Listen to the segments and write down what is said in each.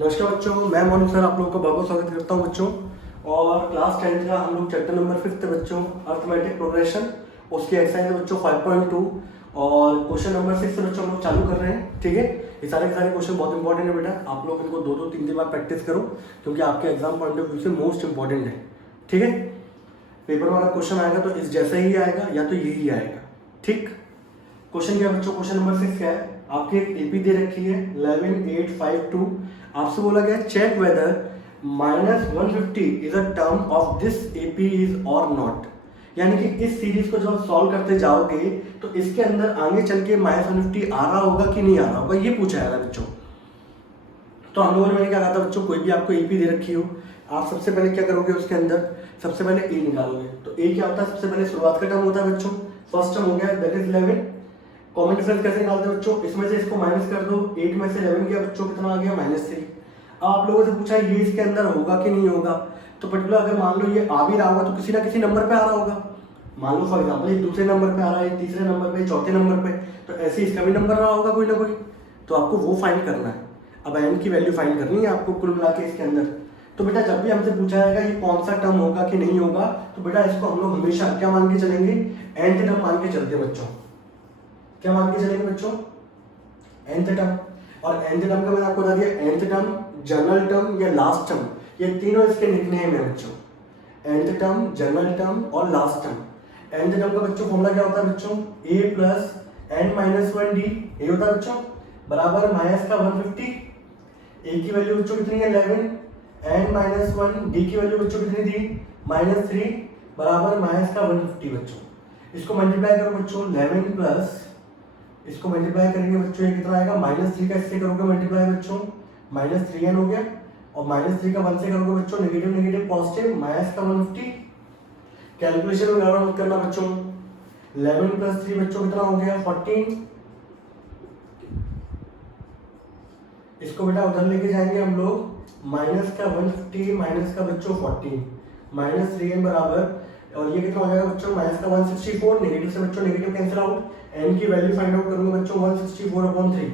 नमस्कार बच्चों, मैं मोनू सर आप लोगों का बहुत बहुत स्वागत करता हूं बच्चों। और क्लास 10th का हम लोग चैप्टर नंबर 5 है बच्चों, अर्थमेटिक प्रोग्रेशन। उसकी एक्सरसाइज है बच्चों 5.2 और क्वेश्चन नंबर 6 से बच्चों हम लोग चालू कर रहे हैं। ठीक है, ये सारे के सारे क्वेश्चन बहुत इंपॉर्टेंट है बेटा, आप लोग इनको 2-3 बार प्रैक्टिस करो क्योंकि आपके एग्जाम पॉइंट ऑफ व्यू से मोस्ट इंपॉर्टेंट है। ठीक है, पेपर में अगर क्वेश्चन आएगा तो इस जैसा ही आएगा या तो यही आएगा। ठीक, क्वेश्चन क्या बच्चों, क्वेश्चन नंबर 6 क्या है, आपकी एक एपी दे रखी है 11852। आपसे बोला गया check whether -150 is a term of this AP is और नॉट। यानी कि इस सीरीज को जब आप सॉल्व करते जाओगे तो इसके अंदर आगे चल के -150 आ रहा होगा कि नहीं आ रहा होगा, ये पूछा है बच्चों। तो हम लोगों ने मैंने क्या कहा था बच्चों, कोई भी आपको एपी दे रखी हो, आप सबसे पहले क्या करोगे, उसके अंदर सबसे पहले ए निकालोगे। तो ए क्या होता है, सबसे पहले शुरुआत का टर्म होता है बच्चों, फर्स्ट टर्म हो गया दैट इज 11। कॉमन डिफरेंस कैसे निकालते हैं बच्चों, इसमें से इसको माइनस कर दो, 8 में से 11 गया बच्चों, कितना आ गया -3। अब आप लोगों से पूछा ये इसके अंदर होगा कि नहीं होगा, तो पर्टिकुलर अगर मान लो ये आ भी रहा होगा तो किसी ना किसी नंबर पे आ रहा होगा। मान लो फॉर एग्जाम्पल ये दूसरे नंबर पे आ रहा है, तीसरे नंबर पे, चौथे नंबर पे, तो ऐसे इसका भी नंबर रहा होगा कोई ना कोई, तो आपको वो फाइंड करना है। अब एन की वैल्यू फाइंड करनी है आपको कुल मिला के इसके अंदर। तो बेटा जब भी हमसे पूछा जाएगा ये कौन सा टर्म होगा कि नहीं होगा, तो बेटा इसको हम लोग हमेशा क्या मान के चलेंगे, nth टर्म मान के चलते हैं बच्चों। क्या मान के चलेंगे बच्चों, nth टर्म। और nth टर्म का मैंने आपको बता दिया, nth टर्म, जनरल टर्म या लास्ट टर्म, ये तीनों इसके निकनेम है बच्चों। nth टर्म, जनरल टर्म और लास्ट टर्म। nth टर्म का बच्चों फॉर्मूला क्या होता है बच्चों, a प्लस n-1d, ये होता है बच्चों बराबर माइनस का 150। a की वैल्यू बच्चों कितनी है 11, n-1, d की वैल्यू बच्चों कितनी थी -3, बराबर माइनस का 150 बच्चों। इसको मल्टीप्लाई करो बच्चों, 11 प्लस इसको मल्टीप्लाई करेंगे बच्चों, ये कितना आएगा -3 का इससे करोगे मल्टीप्लाई बच्चों, -3n हो गया, और -3 का 1 से करोगे बच्चों नेगेटिव नेगेटिव पॉजिटिव, माइनस का 150। कैलकुलेशन में गड़बड़ मत करना बच्चों, 11 प्लस 3 बच्चों कितना हो गया 14। इसको बेटा उधर लेके जाएंगे हम लोग, माइनस का 150 माइनस का बच्चों 14, -3n बराबर, और ये कितना हो जाएगा बच्चों माइनस का 164, नेगेटिव से बच्चों नेगेटिव कैंसिल आउट, n की वैल्यू फाइंड आउट करूंगा बच्चों 164/3।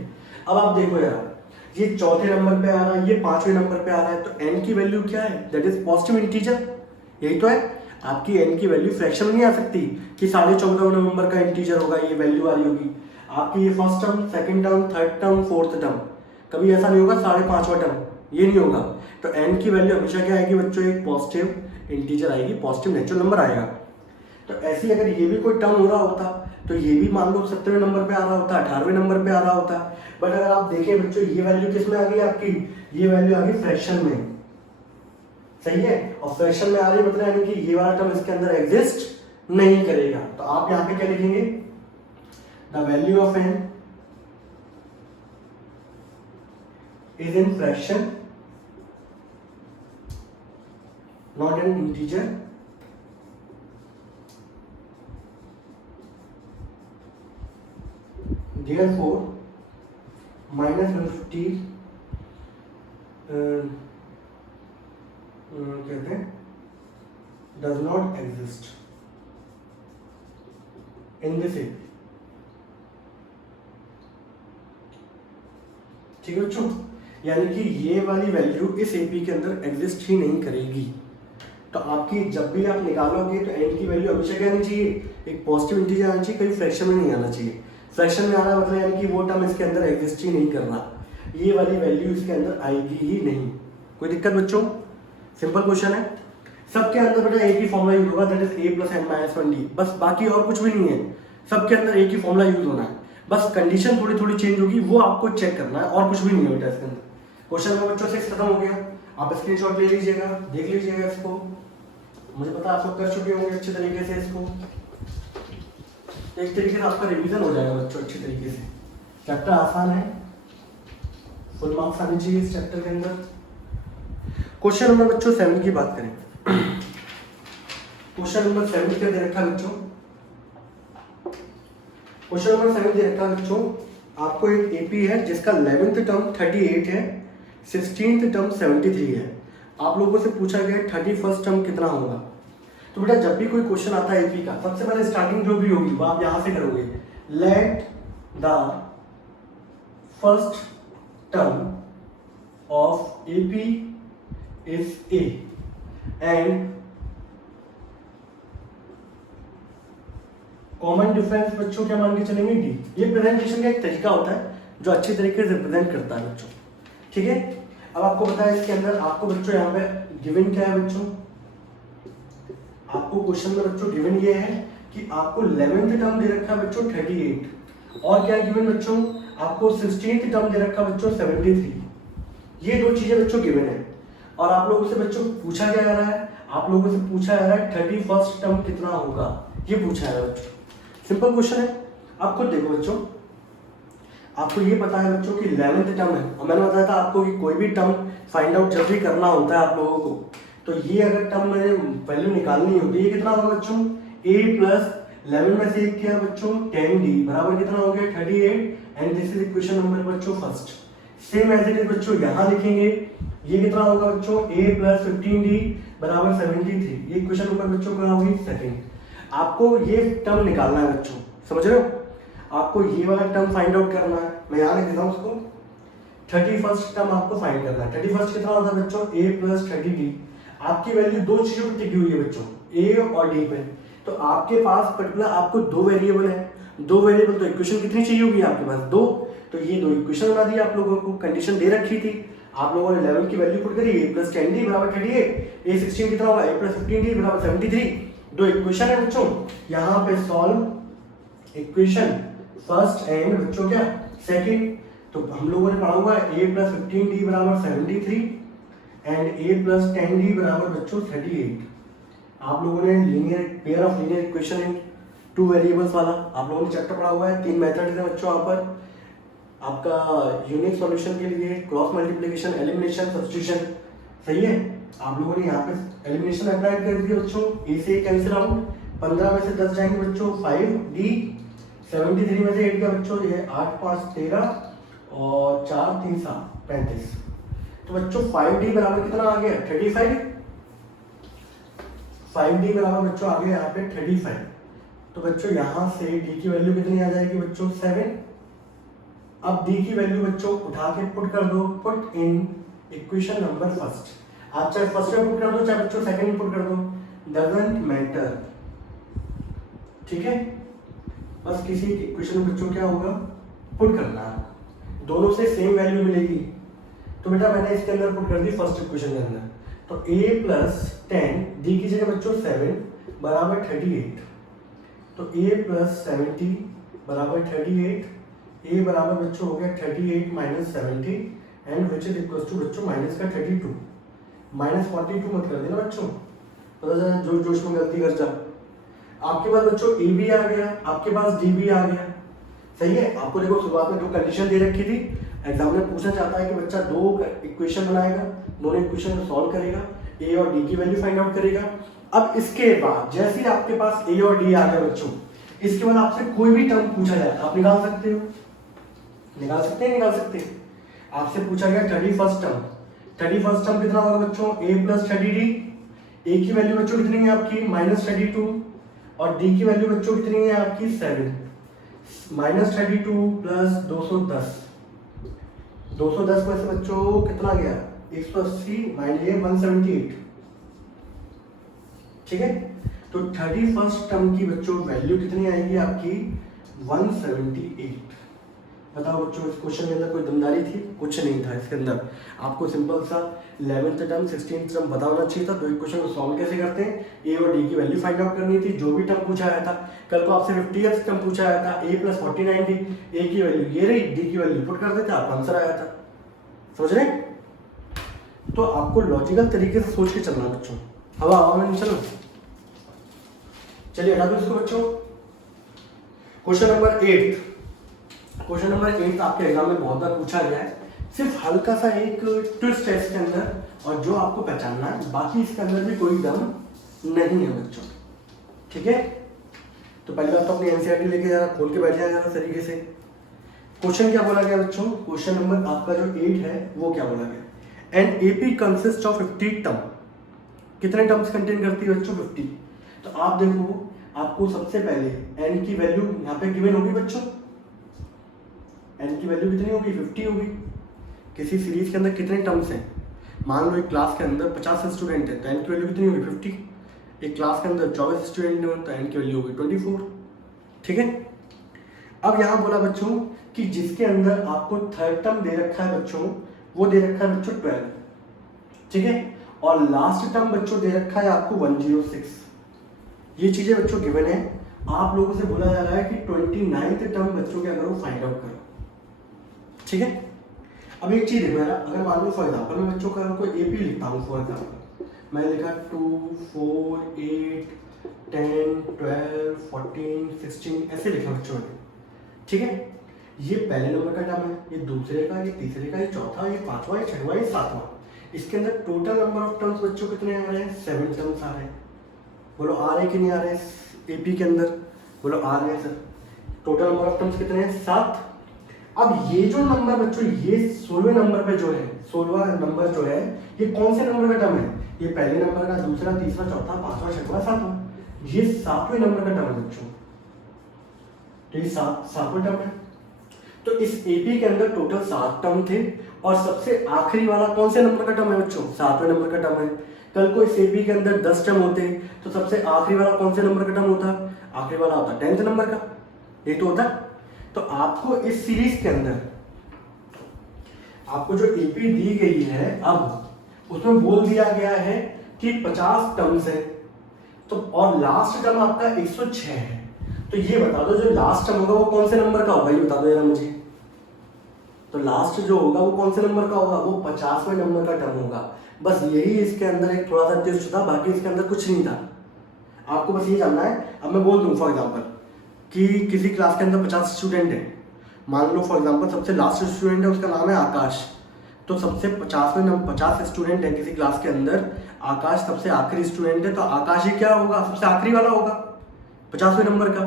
अब आप देखो यार, ये चौथे नंबर पे आ रहा है, ये पांचवें नंबर पे आ रहा है, तो n की वैल्यू क्या है, दैट इज पॉजिटिव इंटीजर, यही तो है। आपकी n की वैल्यू फ्रैक्शन में नहीं आ सकती कि 14.5 नंबर का इंटीजर होगा ये वैल्यू आ रही होगी। आपकी ये first term, second term, third term, fourth term, कभी ऐसा नहीं होगा 5.5वां टर्म, ये नहीं होगा। तो n की वैल्यू हमेशा क्या आएगी बच्चों, एक पॉजिटिव इंटीजर आएगी, पॉजिटिव नेचुरल नंबर आएगा। तो ऐसे ही अगर ये भी कोई टर्म हो रहा होता तो ये भी मान लो 70वें नंबर पे आ रहा होता, 18वें नंबर पे आ रहा होता। बट अगर आप देखें बच्चों, ये वैल्यू किस में आ गई आपकी, ये वैल्यू आ गई फ्रैक्शन में, सही है। और फ्रैक्शन में आ रही मतलब यानी कि ये वाला टर्म इसके अंदर एग्जिस्ट नहीं करेगा। तो आप यहाँ पे क्या लिखेंगे, the value of n is in fraction, not an integer, therefore -150 कहते हैं does not exist in this AP। ठीक है बच्चों, यानी कि ये वाली वैल्यू इस एपी के अंदर एग्जिस्ट ही नहीं करेगी। तो आपकी जब भी आप निकालोगे तो एन की वैल्यू हमेशा क्या आनी चाहिए, एक पॉजिटिव इंटीजर आना चाहिए, कभी फ्रैक्शन में नहीं आना चाहिए। फ्रैक्शन में आना मतलब यानी कि वो टर्म इसके अंदर एग्जिस्ट ही नहीं कर रहा, ये वाली वैल्यू इसके अंदर आएगी ही नहीं। कोई दिक्कत बच्चों, सिंपल क्वेश्चन है। सबके अंदर बेटा एक ही फॉर्मूला यूज होगा, that is a plus n-1d, बस बाकी और कुछ भी नहीं है, सबके अंदर एक ही फॉर्मूला यूज होना है, बस कंडीशन थोड़ी थोड़ी चेंज होगी, वो आपको चेक करना है, और कुछ भी नहीं है बेटा इसके अंदर। क्वेश्चन नंबर बच्चों 6 खत्म हो गया, आप स्क्रीनशॉट ले लीजिएगा, देख लीजिएगा इसको, मुझे पता आप लोग कर चुके होंगे अच्छे तरीके से इसको, एक तरीके से आपका रिवीजन हो जाएगा बच्चों अच्छे तरीके से। चैप्टर आसान है, फुल मार्क्स आने चाहिए इस चैप्टर के अंदर। क्वेश्चन नंबर बच्चों 7 की बात करें, क्वेश्चन नंबर 7 क्या दे रखा है बच्चों, क्वेश्चन नंबर 7 दे रखा है बच्चों, आपको एक एपी है जिसका 11th टर्म 38 है, 16th टर्म 73 है। आप लोगों से पूछा गया 31st टर्म कितना होगा। तो बेटा जब भी कोई क्वेश्चन आता है एपी का, सबसे पहले स्टार्टिंग जो भी होगी वो आप यहां से करोगे, let the first term of A P is A and common difference बच्चों क्या मान के चलेंगे डी। ये प्रेजेंटेशन का एक तरीका होता है जो अच्छी तरीके से रिप्रेजेंट करता है बच्चों, ठीक है। अब आपको पता है इसके अंदर आपको बच्चों यहाँ पे गिवन क्या है बच्चों, आपको क्वेश्चन में बच्चों गिवन ये है कि आपको 11th टर्म दे रखा है बच्चों 38 और क्या गिवन बच्चों आपको 16th टर्म दे रखा है बच्चों 73। ये दो चीजें बच्चों गिवन है और आप लोगों से बच्चों पूछा क्या जा रहा है, आप लोगों से पूछा जा रहा है 31st टर्म कितना होगा, ये पूछा है बच्चों। सिंपल क्वेश्चन है। आप खुद देखो बच्चों, आपको ये पता है बच्चों कि 11th टर्म है और मैंने बताया था आपको कि कोई भी टर्म फाइंड आउट जब भी करना होता है आप लोगों को, तो ये अगर टर्म में वैल्यू निकालनी होगी, ये कितना होगा बच्चों a प्लस 11 में से एक किया बच्चों 10d बराबर कितना हो गया 38 and this is equation number बच्चों first. Same as it is बच्चों यहाँ लिखेंगे, ये कितना होगा बच्चों a प्लस 15d बराबर 73, ये इक्वेशन नंबर बच्चों क्या होगी सेकंड। आपको ये टर्म निकालना है बच्चों, समझ रहे हो, आपको ये वाला टर्म फाइंड आउट करना है। मैं यहाँ लिख देता हूँ उसको, 31st टर्म आपको फाइंड करना है। 31st कितना होता है बच्चों a प्लस 30d। आपकी वैल्यू दो चीजों पे टिकी हुई है बच्चों, a और d पे, तो आपके पास पर्टिकुलर आपको दो वेरिएबल है, दो वेरिएबल तो इक्वेशन कितनी चाहिए होगी आपके पास दो, तो ये दो इक्वेशन बना दी आप लोगों को, कंडीशन दे रखी थी, आप लोगों ने 11 की वैल्यू पुट करी, a प्लस 10d बराबर 38, a 16 कितना होगा a प्लस 15d बराबर 73, दो इक्वेशन है बच्चों। यहाँ पे सॉल्व इक्वेशन फर्स्ट एंड बच्चों क्या सेकंड, तो हम लोगों ने पढ़ा हुआ है a प्लस 15d बराबर 73 एंड a प्लस 10d बराबर बच्चों 38। आप लोगों ने linear pair of linear equation in two variables वाला आप लोगों ने चैप्टर पढ़ा हुआ है। तीन मेथड है बच्चों यहाँ पर आपका यूनिक सॉल्यूशन के लिए, क्रॉस मल्टीप्लिकेशन, एलिमिनेशन, सब्स्टिट्यूशन, सही है। आप लोगों ने यहाँ पे एलिमिनेशन अप्लाई कर दिया बच्चों, ए से कैंसिल आउट, 15 में से 10 जाएंगे बच्चों 5d, 73 में से 8 का बच्चों ये 8 5 13 और 4 3 7 35, तो बच्चों 5d बराबर कितना आ गया 35, 5d बराबर बच्चों आ गया यहाँ पे 35, तो बच्चों यहाँ से d की वैल्यू कितनी आ जाएगी बच्चों 7। अब d की वैल्यू बच्चों उठा के पुट कर दो, put in equation number first. आप चाहे फर्स्ट में पुट कर दो चाहे बच्चों सेकंड में पुट कर दो, डजंट मैटर, ठीक है। बस किसी इक्वेशन में बच्चों क्या होगा पुट करना है, दोनों से सेम वैल्यू मिलेगी, तो बेटा मैंने इसके अंदर पुट कर दी फर्स्ट इक्वेशन के अंदर, तो a प्लस 10 d की जगह बच्चों 7 बराबर 38, तो a प्लस 70 बराबर 38, a बराबर बच्चों हो गया 38 minus 70 and which is equal to बच्चों माइनस का 32, माइनस 42 मत कर देना बच्चों, पता चला जोश जोश में गलती कर जाओ। आपके पास बच्चों a भी आ गया, आपके पास d भी आ गया, सही है। आपको देखो शुरुआत में दो कंडीशन दे रखी थी, एग्जाम में पूछना चाहता है कि बच्चा दो इक्वेशन बनाएगा, दोनों इक्वेशन को सॉल्व करेगा, a और d की वैल्यू फाइंड आउट करेगा। अब इसके बाद जैसे ही आपके पास a और d आ गया बच्चों, इसके बाद आपसे कोई भी टर्म पूछा जाए आप निकाल सकते हो, निकाल सकते हैं, निकाल सकते हैं। आपसे पूछा गया 31st टर्म, 31st टर्म कितना होगा बच्चों a प्लस 30d, a की वैल्यू बच्चों कितनी है आपकी माइनस 32 और d की वैल्यू बच्चों कितनी है आपकी 7, माइनस 32 प्लस 210, 210 में से बच्चों कितना गया 180 माइनस 178, ठीक है। तो 31st टर्म की बच्चों वैल्यू कितनी आएगी आपकी 178। बताओ बच्चों इस क्वेश्चन के अंदर कोई दमदारी थी? कुछ नहीं था इसके अंदर, आपको सिंपल सा 11th टर्म 16th टर्म पता होना चाहिए था। दो इक्वेशन को सॉल्व कैसे करते हैं, ए और डी की वैल्यू फाइंड आउट करनी थी। जो भी टर्म पूछा आया था, कल को आपसे 50th टर्म पूछा आया था, a प्लस 49d, ए की वैल्यू ये रही, डी की वैल्यू पुट कर देते, आपका आंसर आया था। समझ रहे? तो आपको लॉजिकल तरीके से सोच के चलना बच्चों, हवा में नहीं चलो। चलिए हटा दो इसको बच्चों। क्वेश्चन नंबर 8, क्वेश्चन नंबर 8 आपके एग्जाम में बहुत बार पूछा गया है, सिर्फ हल्का सा एक ट्विस्ट है इसके अंदर और जो आपको पहचानना है, बाकी इसके अंदर भी कोई दम नहीं है बच्चों, ठीक है। तो पहली बात तो अपनी एनसीईआरटी लेके जाना, खोल के बैठ जाना तरीके से। क्वेश्चन क्या बोला गया बच्चों, क्वेश्चन नंबर आपका जो 8 है वो क्या बोला गया, an AP consist of 50 term. कितने टर्म्स कंटेन करती है बच्चों 50। तो आप देखो, आपको सबसे पहले एन की वैल्यू यहाँ पे गिवन होगी बच्चों, एन की वैल्यू कितनी होगी 50 होगी, किसी सीरीज के अंदर कितने टर्म्स हैं। मान लो एक क्लास के अंदर 50 स्टूडेंट है तो एन की वैल्यू कितनी होगी 50। एक क्लास के अंदर 24 स्टूडेंट हो तो एन की वैल्यू होगी 24। ठीक है। अब यहाँ बोला बच्चों कि जिसके अंदर आपको थर्ड टर्म दे रखा है बच्चों, वो दे रखा है बच्चों 12। ठीक है। और लास्ट टर्म बच्चों दे रखा है आपको 106। ये चीजें बच्चों गिवन है। आप लोगों से बोला जा रहा है कि 29th टर्म बच्चों क्या करो, फाइंड आउट करो। ठीक है। अब एक चीज देखो, अगर मान लो फॉर एग्जाम्पल मैं बच्चों का कोई एपी लिखता हूँ, फॉर एग्जाम्पल मैं लिखा 2, 4, 8, 10, 12, 14, 16 ऐसे लिखा बच्चों ने। ठीक है। ये पहले नंबर का टर्म है, ये दूसरे का, ये तीसरे का, ये चौथा, ये पांचवा, ये छठवां, ये सातवां। इसके अंदर टोटल नंबर ऑफ टर्म्स बच्चों कितने आ रहे हैं, 7 टर्म्स आ रहे हैं। बोलो आ रहे कि नहीं आ रहे एपी के अंदर, बोलो आ रहे हैं sir. Total number of terms कितने हैं, 7। अब ये जो नंबर बच्चों, ये 16वें नंबर पे जो है, 16वां नंबर जो है, ये कौन से नंबर का टर्म है, ये पहले नंबर का, दूसरा, तीसरा, चौथा, पांचवा, छठवां, सातवां। ये 7वें नंबर का टर्म है बच्चों। तो ये 7वां टर्म है। तो इस एपी के अंदर टोटल 7 टर्म थे और सबसे आखिरी वाला कौन से नंबर का टर्म है बच्चों, 7वें नंबर का टर्म है। कल को इस एपी के अंदर 10 टर्म होते तो सबसे आखिरी वाला कौन से नंबर का टर्म होता, आखिरी वाला होता 10th नंबर का। ये तो होता। तो आपको इस सीरीज के अंदर आपको जो एपी दी गई है, अब उसमें बोल दिया गया है कि 50 टर्म्स है, तो और लास्ट टर्म आपका 106 है। तो ये बता दो जो लास्ट टर्म होगा वो कौन से नंबर का होगा, ये बता दो जरा मुझे। तो लास्ट जो होगा वो कौन से नंबर का होगा, वो 50वें नंबर का टर्म होगा। बस यही इसके अंदर एक थोड़ा सा ट्विस्ट था, बाकी इसके अंदर कुछ नहीं था। आपको बस ये जानना है। अब मैं बोल दूं फॉर एग्जांपल कि किसी क्लास के अंदर 50 स्टूडेंट हैं, मान लो फॉर एग्जांपल सबसे लास्ट स्टूडेंट है उसका नाम है आकाश, तो सबसे 50 स्टूडेंट है किसी क्लास के अंदर, आकाश सबसे आखिरी स्टूडेंट है, तो आकाश ही क्या होगा, सबसे आखिरी वाला होगा 50वें नंबर का।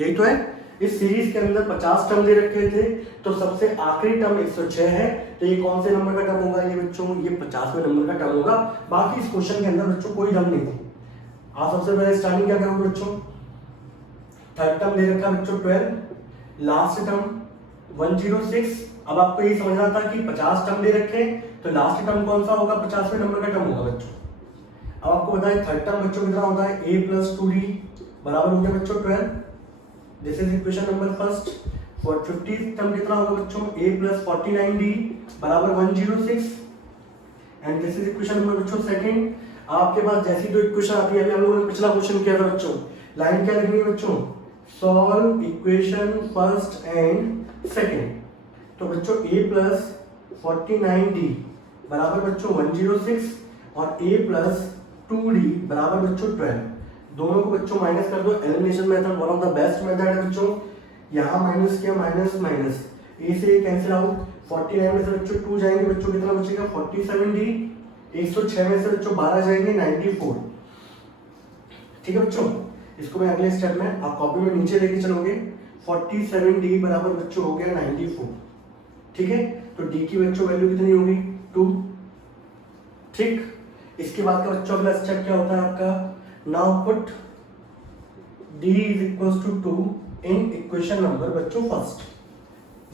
यही तो है। इस सीरीज के अंदर 50 टर्म दे रखे थे, तो सबसे आखिरी टर्म 106 है, तो ये कौन से नंबर का टर्म होगा, ये बच्चों ये 50वें नंबर का टर्म होगा। बाकी इस क्वेश्चन के अंदर बच्चों कोई टर्म नहीं थी। आप सबसे पहले स्टार्टिंग क्या करोगे बच्चों, थर्ड टर्म दे रखा बच्चों 12, लास्ट टर्म 106। अब आपको ये समझना था कि 50 टर्म दे रखे, तो लास्ट टर्म कौन सा होगा, 50वें नंबर का टर्म होगा बच्चों। अब आपको बताए थर्ड टर्म बच्चों कितना होता है, a + 2d बराबर हो गया बच्चों 12। This is equation number first. For 50 term कितना होगा बच्चों, a + 49d बराबर 106। And this is equation number बच्चों सेकंड। आपके पास जैसी दो इक्वेशन आती है, अभी हम लोगों ने पिछला क्वेश्चन किया था बच्चों, लाइन क्या लिखनी है बच्चों, solve equation first and second. तो बच्चों a + 49d बराबर बच्चों 106 और a + 2d बराबर बच्चों 12। दोनों को बच्चों माइनस कर दो। Elimination method one of the best method है बच्चों। यहाँ माइनस किया, माइनस माइनस, ए से कैंसिल आउट, 49 में से बच्चों 2 जाएंगे, बच्चों कितना बचेगा 47d, 106 में से बच्चों 12 जाएंगे 94। ठीक है बच्चों। इसको मैं अगले स्टेप में आप कॉपी में नीचे लेके चलोगे। 47d बराबर बच्चों हो गया 94। ठीक है। तो d की बच्चों वैल्यू कितनी होगी 2। ठीक। इसके बाद का बच्चों अगला स्टेप क्या होता है आपका, now put d = 2 in equation number बच्चों फर्स्ट।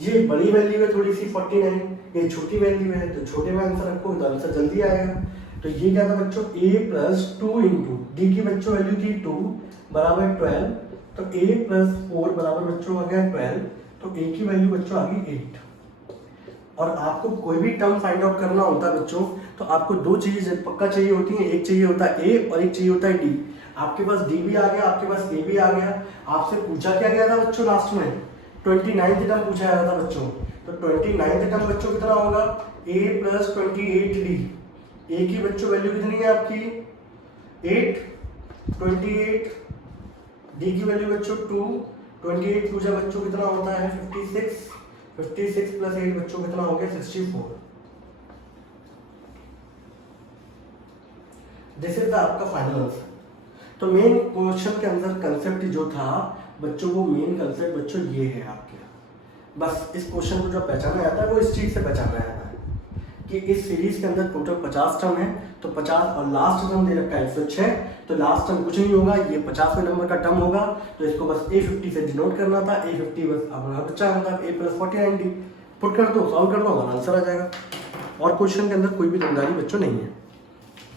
ये बड़ी वैल्यू है थोड़ी सी 49, ये छोटी वैल्यू है, तो छोटे में आंसर रखो तो आंसर जल्दी आएगा। तो ये क्या था बच्चों, a + 2 × d की बच्चों वैल्यू थी 2 बराबर 12, तो a + 4 बराबर बच्चों आ गया 12, तो a की वैल्यू बच्चों आ गई 8। और आपको कोई भी टर्म फाइंड आउट करना होता है बच्चों, तो आपको दो चीजें पक्का चाहिए होती हैं, एक चाहिए होता है a और एक चाहिए होता है d। आपके पास d भी आ गया, आपके पास a भी आ गया। आपसे पूछा क्या गया था बच्चों लास्ट में, 29th टर्म पूछा गया था बच्चों। तो 29th टर्म बच्चों कितना होगा, a + 28d। a की बच्चों वैल्यू कितनी है आपकी 8, 28, d की वैल्यू बच्चों 2, 28 पूछा बच्चों कितना होता है 56, 56 + 8 बच्चों कितना हो गया 64। दिस इज द आपका फाइनल आंसर। तो मेन क्वेश्चन के अंदर कंसेप्ट जो था बच्चों, वो मेन कंसेप्ट बच्चों ये है आपके। बस इस क्वेश्चन को जो पहचाना जाता है वो इस चीज से पहचाना जाता है कि इस सीरीज के अंदर टोटल 50 टर्म है, तो 50 और लास्ट टर्म दे रखा है 106, तो लास्ट टर्म कुछ नहीं होगा, ये 50वें नंबर का टर्म होगा। तो इसको बस a50 से डिनोट करना था, a50 बस अब बच्चा होता है a + 49d। पुट कर दो, सॉल्व कर दो, हमारा आंसर आ जाएगा। और क्वेश्चन के अंदर कोई भी दुमदारी बच्चों नहीं है,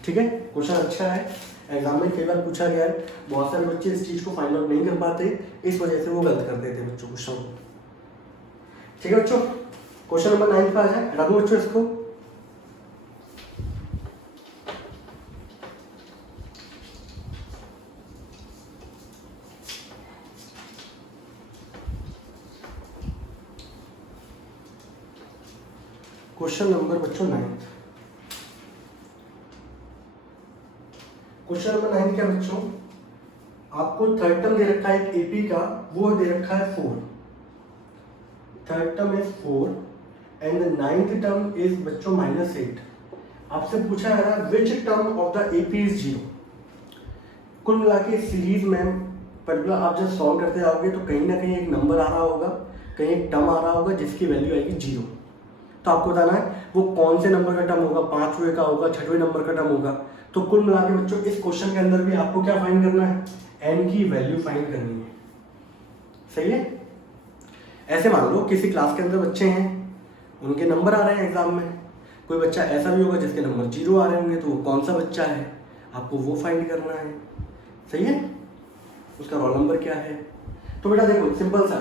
ठीक है। क्वेश्चन अच्छा है, एग्जाम में कई बार पूछा गया है, बहुत सारे बच्चे इस चीज़ को फाइंड आउट नहीं कर पाते, इस वजह से वो गलत कर देते बच्चों क्वेश्चन को, ठीक है बच्चों। क्वेश्चन नंबर 9 पे आ जाए, हटा दो बच्चों इसको। क्वेश्चन नंबर बच्चों 9, क्वेश्चन नंबर 9 क्या बच्चों, आपको थर्ड टर्म दे रखा है एक एपी का, वो दे रखा है 4, third term is 4 and the ninth term is बच्चों -8। आपसे पूछा है ना which term of the AP is 0। कुल मिला के सीरीज में पर्टिकुलर आप जब सॉल्व करते जाओगे तो कहीं ना कहीं एक नंबर आ रहा होगा, कहीं एक टर्म आ रहा होगा जिसकी वैल्यू आएगी 0। तो आपको बताना है वो कौन से नंबर का टर्म होगा, 5वें का होगा, 6वें नंबर का टर्म होगा। तो कुल मिला के बच्चों इस क्वेश्चन के अंदर भी आपको क्या फाइंड करना है, n की वैल्यू फाइंड करनी है, सही है। ऐसे मान लो किसी क्लास के अंदर बच्चे हैं, उनके नंबर आ रहे हैं एग्जाम में, कोई बच्चा ऐसा भी होगा जिसके नंबर 0 आ रहे होंगे, तो वो कौन सा बच्चा है आपको वो फाइंड करना है, सही है। उसका रोल नंबर क्या है। तो बेटा देखो सिंपल सा,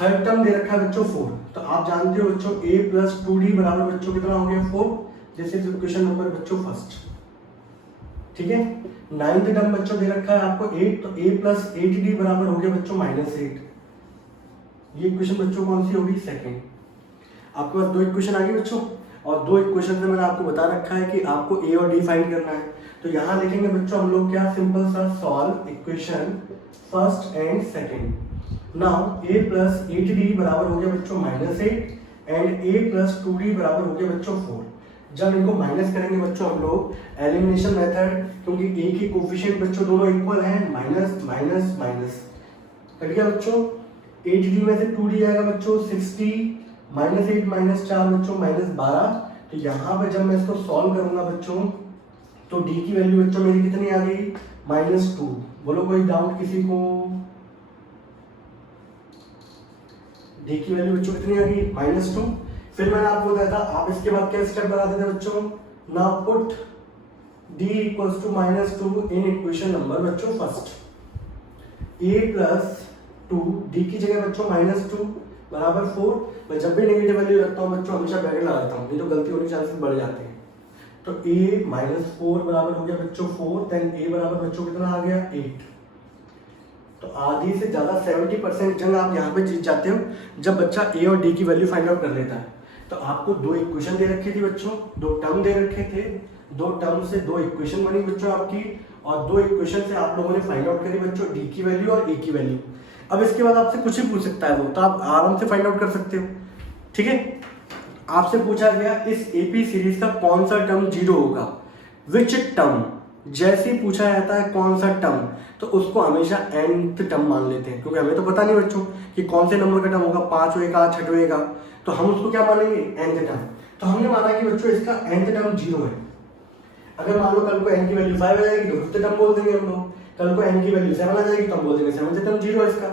थर्ड टर्म दे रखा है बच्चों 4, तो आप जानते हो बच्चों a + 2d बराबर बच्चों कितना हो गया 4, दिस इज इक्वेशन नंबर बच्चों फर्स्ट, ठीक है। नाइन्थ टर्म बच्चों दे रखा है आपको 8, तो a + 8d बराबर हो गया बच्चों -8, ये इक्वेशन बच्चों कौन सी होगी, सेकंड। आपके पास 2 इक्वेशन आ गई बच्चों, और 2 इक्वेशन में मैंने आपको बता रखा है कि आपको a और d फाइंड करना है। तो यहाँ लिखेंगे बच्चों हम लोग क्या, सिंपल सा solve equation first and second. Now a + 8d बराबर हो गया बच्चों -8 एंड a + 2d बराबर हो गया बच्चों 4। जब इनको माइनस करेंगे बच्चों हम लोग एलिमिनेशन मेथड, क्योंकि a की कोफिशिएंट बच्चों दोनों इक्वल हैं, माइनस माइनस माइनस कट गया बच्चों। 8d में से 2d आएगा बच्चों 60, -8 -4 बच्चों -12। तो यहाँ पे जब मैं इसको सॉल्व करूंगा बच्चों तो d की वैल्यू बच्चों मेरी कितनी आ गई, -2। बोलो कोई डाउट किसी को, d की वैल्यू बच्चों कितनी आ गई, -2। फिर मैंने आपको बताया था आप इसके बाद क्या स्टेप बनाते थे बच्चों, now put d = -2 in equation number बच्चों फर्स्ट। a + 2 d की जगह बच्चों -2 बराबर 4। मैं जब भी नेगेटिव वैल्यू रखता हूँ बच्चों हमेशा ब्रैकेट लगाता हूँ, नहीं तो गलती होने के चांसेस बढ़ जाते हैं। तो a -4 बराबर हो गया बच्चों 4, देन a बराबर बच्चों कितना आ गया 8। तो आधी से ज्यादा 70% जंग आप यहाँ पे जीत जाते हो जब बच्चा a और d की वैल्यू फाइंड आउट कर लेता है। तो आपको 2 इक्वेशन दे रखी थी बच्चों, 2 टर्म दे रखे थे, 2 टर्म से 2 इक्वेशन बनी बच्चों आपकी, और 2 इक्वेशन से आप लोगों ने फाइंड आउट करी बच्चों d की वैल्यू और a की वैल्यू। अब इसके बाद आपसे कुछ भी पूछ सकता है वो, तो आप आराम से फाइंड आउट कर सकते हो, ठीक है। आपसे पूछा गया इस एपी सीरीज का कौन सा टर्म 0 होगा, विच टर्म। जैसे ही पूछा जाता है कौन सा टर्म, तो उसको हमेशा nth टर्म मान लेते हैं, क्योंकि हमें तो पता नहीं बच्चों कि कौन से नंबर का टर्म होगा, 5वें का, 6वें का, तो हम उसको क्या मानेंगे, nth टर्म। तो हमने माना कि बच्चों इसका nth टर्म 0 है। अगर मान लो कल को n की वैल्यू 5 आ जाएगी तो 5th टर्म बोल देंगे हम लोग, कल को n की वैल्यू 7 आ जाएगी तो हम बोल देंगे 7th टर्म 0 है इसका।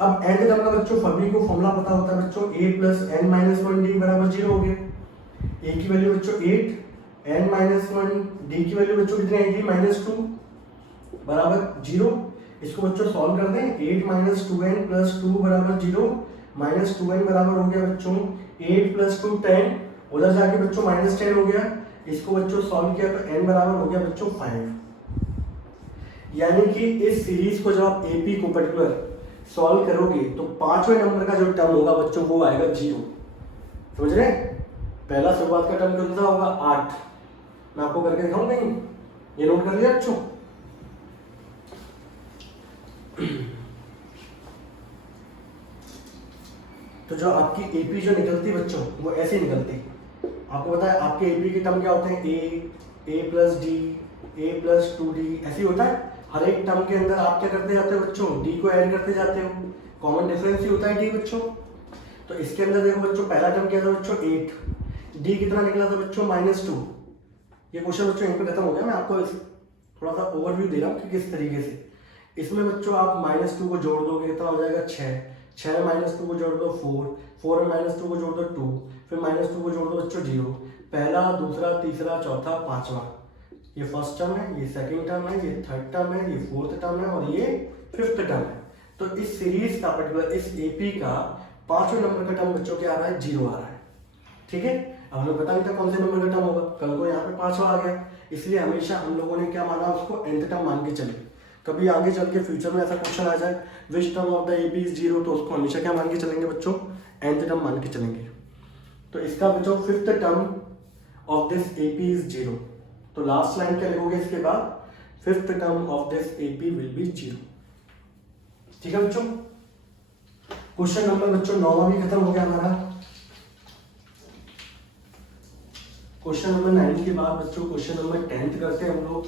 अब nth टर्म का बच्चों सभी को फॉर्मूला पता होता है बच्चों, a + n-1d बराबर 0 हो गया। a की वैल्यू बच्चों 8, n-1 d की वैल्यू बच्चों कितनी आएगी, -2 बराबर 0। इसको बच्चों सॉल्व कर दें, 8 - 2n + 2 बराबर 0, -2n बराबर हो गया बच्चों 8 + 2 10, उधर जाके बच्चों -10 हो गया। इसको बच्चों सॉल्व किया तो n बराबर हो गया बच्चों 5। यानी कि इस सीरीज को जब आप एपी को पर्टिकुलर सॉल्व करोगे तो 5वें नंबर का जो टर्म होगा बच्चों वो आएगा 0, समझ रहे हैं। पहला शुरुआत का टर्म कौन सा होगा, 8। मैं आपको करके दिखाऊं कहीं, ये नोट कर लिया बच्चों। तो जो आपकी एपी जो निकलती बच्चों वो ऐसे निकलती। आपको पता है आपके एपी के टर्म क्या होते हैं, a + d, a + 2d, ऐसे होता है। हर एक टर्म के अंदर आप क्या करते जाते हो बच्चों, d को ऐड करते जाते हो, कॉमन डिफरेंस ही होता है d बच्चों। तो इसके अंदर देखो बच्चों पहला टर्म क्या था बच्चों 8, d कितना निकला था बच्चों -2। ये क्वेश्चन बच्चों यहीं पे खत्म हो गया। मैं आपको थोड़ा सा ओवरव्यू दे रहा हूँ कि किस तरीके से इसमें बच्चों आप -2 को जोड़ दोगे कितना हो जाएगा 6, 6 माइनस 2 को जोड़ दो 4, 4 में माइनस 2 को जोड़ दो 2, फिर माइनस 2 को जोड़ दो बच्चों 0। पहला, दूसरा, तीसरा, चौथा, पांचवा, ये फर्स्ट टर्म है, ये सेकंड टर्म है, ये थर्ड टर्म है, ये फोर्थ टर्म है और ये फिफ्थ टर्म है। तो इस सीरीज का पर्टिकुलर इस एपी का पांचवें नंबर का टर्म बच्चों क्या आ रहा है, 0 आ रहा है। ठीक है, अब हमें पता नहीं था कौन से नंबर का टर्म होगा, कल को यहाँ पे पांचवा आ गया, इसलिए हमेशा हम लोगों ने क्या माना, उसको nth टर्म मान के चले। कभी आगे चल के फ्यूचर में ऐसा क्वेश्चन आ जाए which term of the AP is 0, तो उसको हमेशा क्या मान के चलेंगे बच्चों, nth टर्म मान के चलेंगे। तो इसका बच्चों fifth term of this AP is 0। तो लास्ट लाइन क्या लिखोगे इसके बाद, fifth term of this AP will be 0। ठीक है बच्चों, क्वेश्चन नंबर बच्चों 9वां भी खत्म हो गया हमारा। क्वेश्चन नंबर 9 के बाद बच्चों क्वेश्चन नंबर 10 करते हैं हम लोग।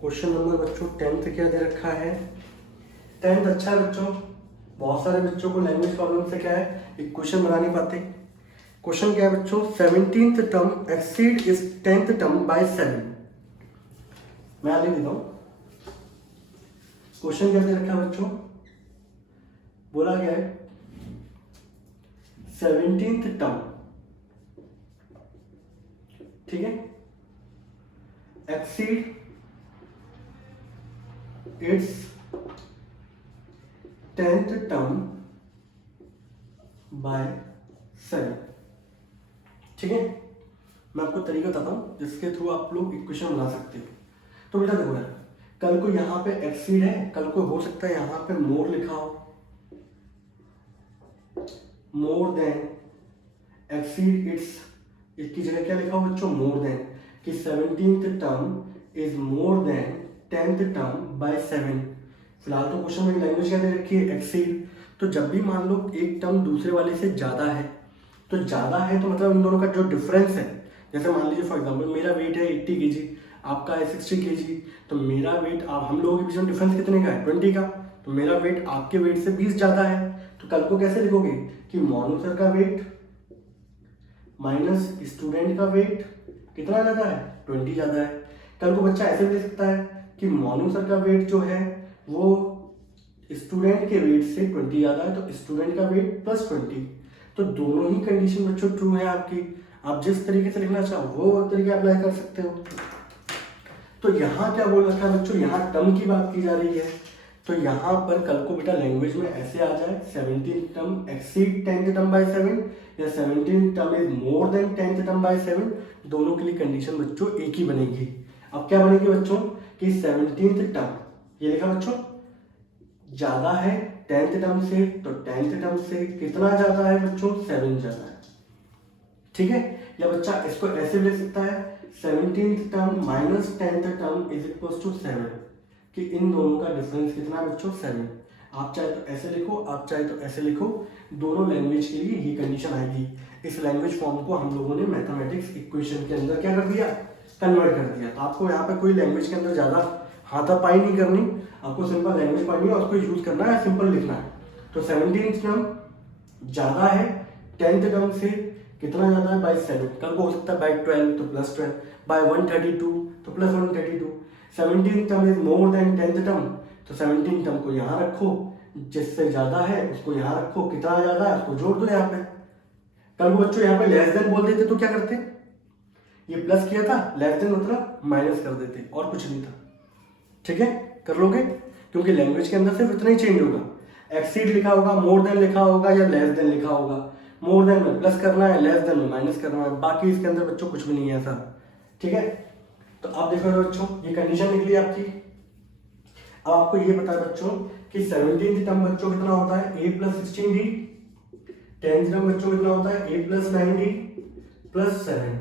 क्वेश्चन नंबर बच्चों 10 क्या दे रखा है, 10 अच्छा है बच्चों। बहुत सारे बच्चों को लैंग्वेज प्रॉब्लम से क्या है, एक क्वेश्चन बना नहीं पाते। क्वेश्चन क्या है बच्चों, 17th term exceed is 10th term by 7। मैं आगे देता हूं, क्वेश्चन क्या दे रखा है बच्चों, बोला गया है 17th टर्म, ठीक है, exceed it's 10th term by 7। ठीक है, मैं आपको तरीका बताता हूं जिसके थ्रू आप लोग इक्वेशन बना सकते हो। तो बेटा देखो यार, कल को यहाँ पे एक्सीड है, कल को हो सकता है यहाँ पे मोर लिखा हो, मोर देन एक्सीड इट्स, इसकी जगह क्या लिखा हो बच्चों, मोर देन, कि 17th term is more than 10th term by 7। फिलहाल तो क्वेश्चन में लैंग्वेज क्या दे रखी है, एक्सीड। तो जब भी मान लो एक टर्म दूसरे वाले से ज्यादा है, तो ज्यादा है तो मतलब इन दोनों का जो डिफरेंस है, जैसे मान लीजिए फॉर एग्जांपल मेरा वेट है 80 kg, आपका है 60 kg, तो मेरा वेट, आप हम लोगों के बीच में डिफरेंस कितने का है, 20 का, तो मेरा वेट आपके वेट से 20 ज्यादा है। तो कल को कैसे लिखोगे कि मोनू सर का वेट माइनस स्टूडेंट का वेट कितना ज्यादा है, 20 ज्यादा है। कल को बच्चा ऐसे भी लिख सकता है कि मोनू सर का वेट जो है वो स्टूडेंट के वेट से 20 ज्यादा है, तो स्टूडेंट का वेट प्लस 20। तो दोनों ही कंडीशन बच्चों ट्रू है आपकी, आप जिस तरीके से लिखना चाहो वो तरीके अप्लाई कर सकते हो। तो यहाँ क्या बोल रखा है बच्चों, यहाँ टर्म की बात की जा रही है, तो यहाँ पर कल को बेटा लैंग्वेज में ऐसे आ जाए 17th term exceed 10th term by 7 या 17th term is more than 10th term by 7, दोनों के लिए कंडीशन बच्चों एक ही बनेगी। अब क्या बनेगी बच्चों कि 17th टर्म, ये लिखा बच्चों, ज्यादा है 10th टर्म से, तो 10th टर्म से कितना ज्यादा है बच्चों, 7 ज्यादा है। ठीक है, या बच्चा इसको ऐसे भी लिख सकता है 17th term minus 10th term is equal to 7, कि इन दोनों का डिफरेंस कितना है बच्चों, 7। आप चाहे तो ऐसे लिखो, आप चाहे तो ऐसे लिखो, दोनों लैंग्वेज के लिए ये कंडीशन आएगी। इस लैंग्वेज फॉर्म को हम लोगों ने मैथमेटिक्स इक्वेशन के अंदर क्या कर दिया, कन्वर्ट कर दिया। तो आपको यहाँ पे कोई लैंग्वेज के अंदर ज्यादा हाथापाई नहीं करनी, आपको सिंपल लैंग्वेज पढ़नी है और उसको यूज करना है, सिंपल लिखना है। तो 17th टर्म ज्यादा है 10th टर्म से, कितना ज्यादा है, बाय 7। कल को हो सकता है बाय 12 तो प्लस 12, बाय 132 तो plus 132। 17th term is more than 10th term, तो 17th टर्म को यहाँ रखो, जिससे ज्यादा है उसको यहाँ रखो, कितना ज्यादा है उसको जोड़ दो यहाँ पे। कल को बच्चों यहाँ पे लेस देन बोल देते तो क्या करते, ये प्लस किया था, लेस देन मतलब माइनस कर देते, और कुछ नहीं था। ठीक है, कर लोगे, क्योंकि लैंग्वेज के अंदर सिर्फ इतना ही चेंज होगा, एक्सीड लिखा होगा, मोर देन लिखा होगा या लेस देन लिखा होगा। मोर देन में प्लस करना है, लेस देन में माइनस करना है, बाकी इसके अंदर बच्चों कुछ भी नहीं है ऐसा। ठीक है, तो आप देखो बच्चों ये कंडीशन निकली आपकी। अब आपको ये पता है बच्चों कि 17th टर्म बच्चों कितना होता है, a plus 16d, 10th term बच्चों कितना होता है, a plus 9d plus 7।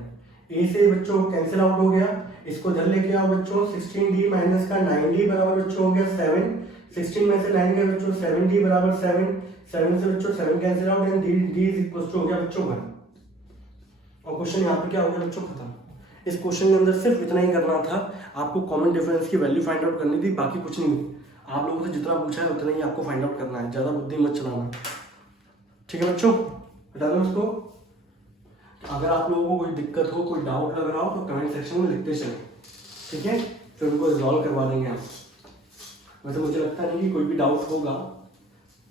a से बच्चों कैंसिल आउट हो गया, इसको इधर लेके आओ बच्चों, 16d माइनस का 9d बराबर बच्चों हो गया 7, 16 में से 9 गए बच्चों, 7d बराबर 7, 7 से बच्चों 7 cancel out and d is equal to हो गया बच्चों 1। और क्वेश्चन यहाँ पे क्या हो गया बच्चों, खत्म। इस क्वेश्चन के अंदर सिर्फ इतना ही करना था, आपको कॉमन डिफरेंस की वैल्यू फाइंड आउट करनी थी, बाकी कुछ नहीं। आप लोगों से जितना पूछा है उतना ही आपको फाइंड आउट करना है, ज्यादा बुद्धि मत चलाना। ठीक है बच्चों, बता दो उसको। अगर आप लोगों को कोई दिक्कत हो, कोई डाउट लग रहा हो तो कमेंट सेक्शन में लिखते चलें, ठीक है, फिर उनको रिजॉल्व करवा देंगे हम। वैसे मुझे लगता नहीं कि कोई भी डाउट होगा,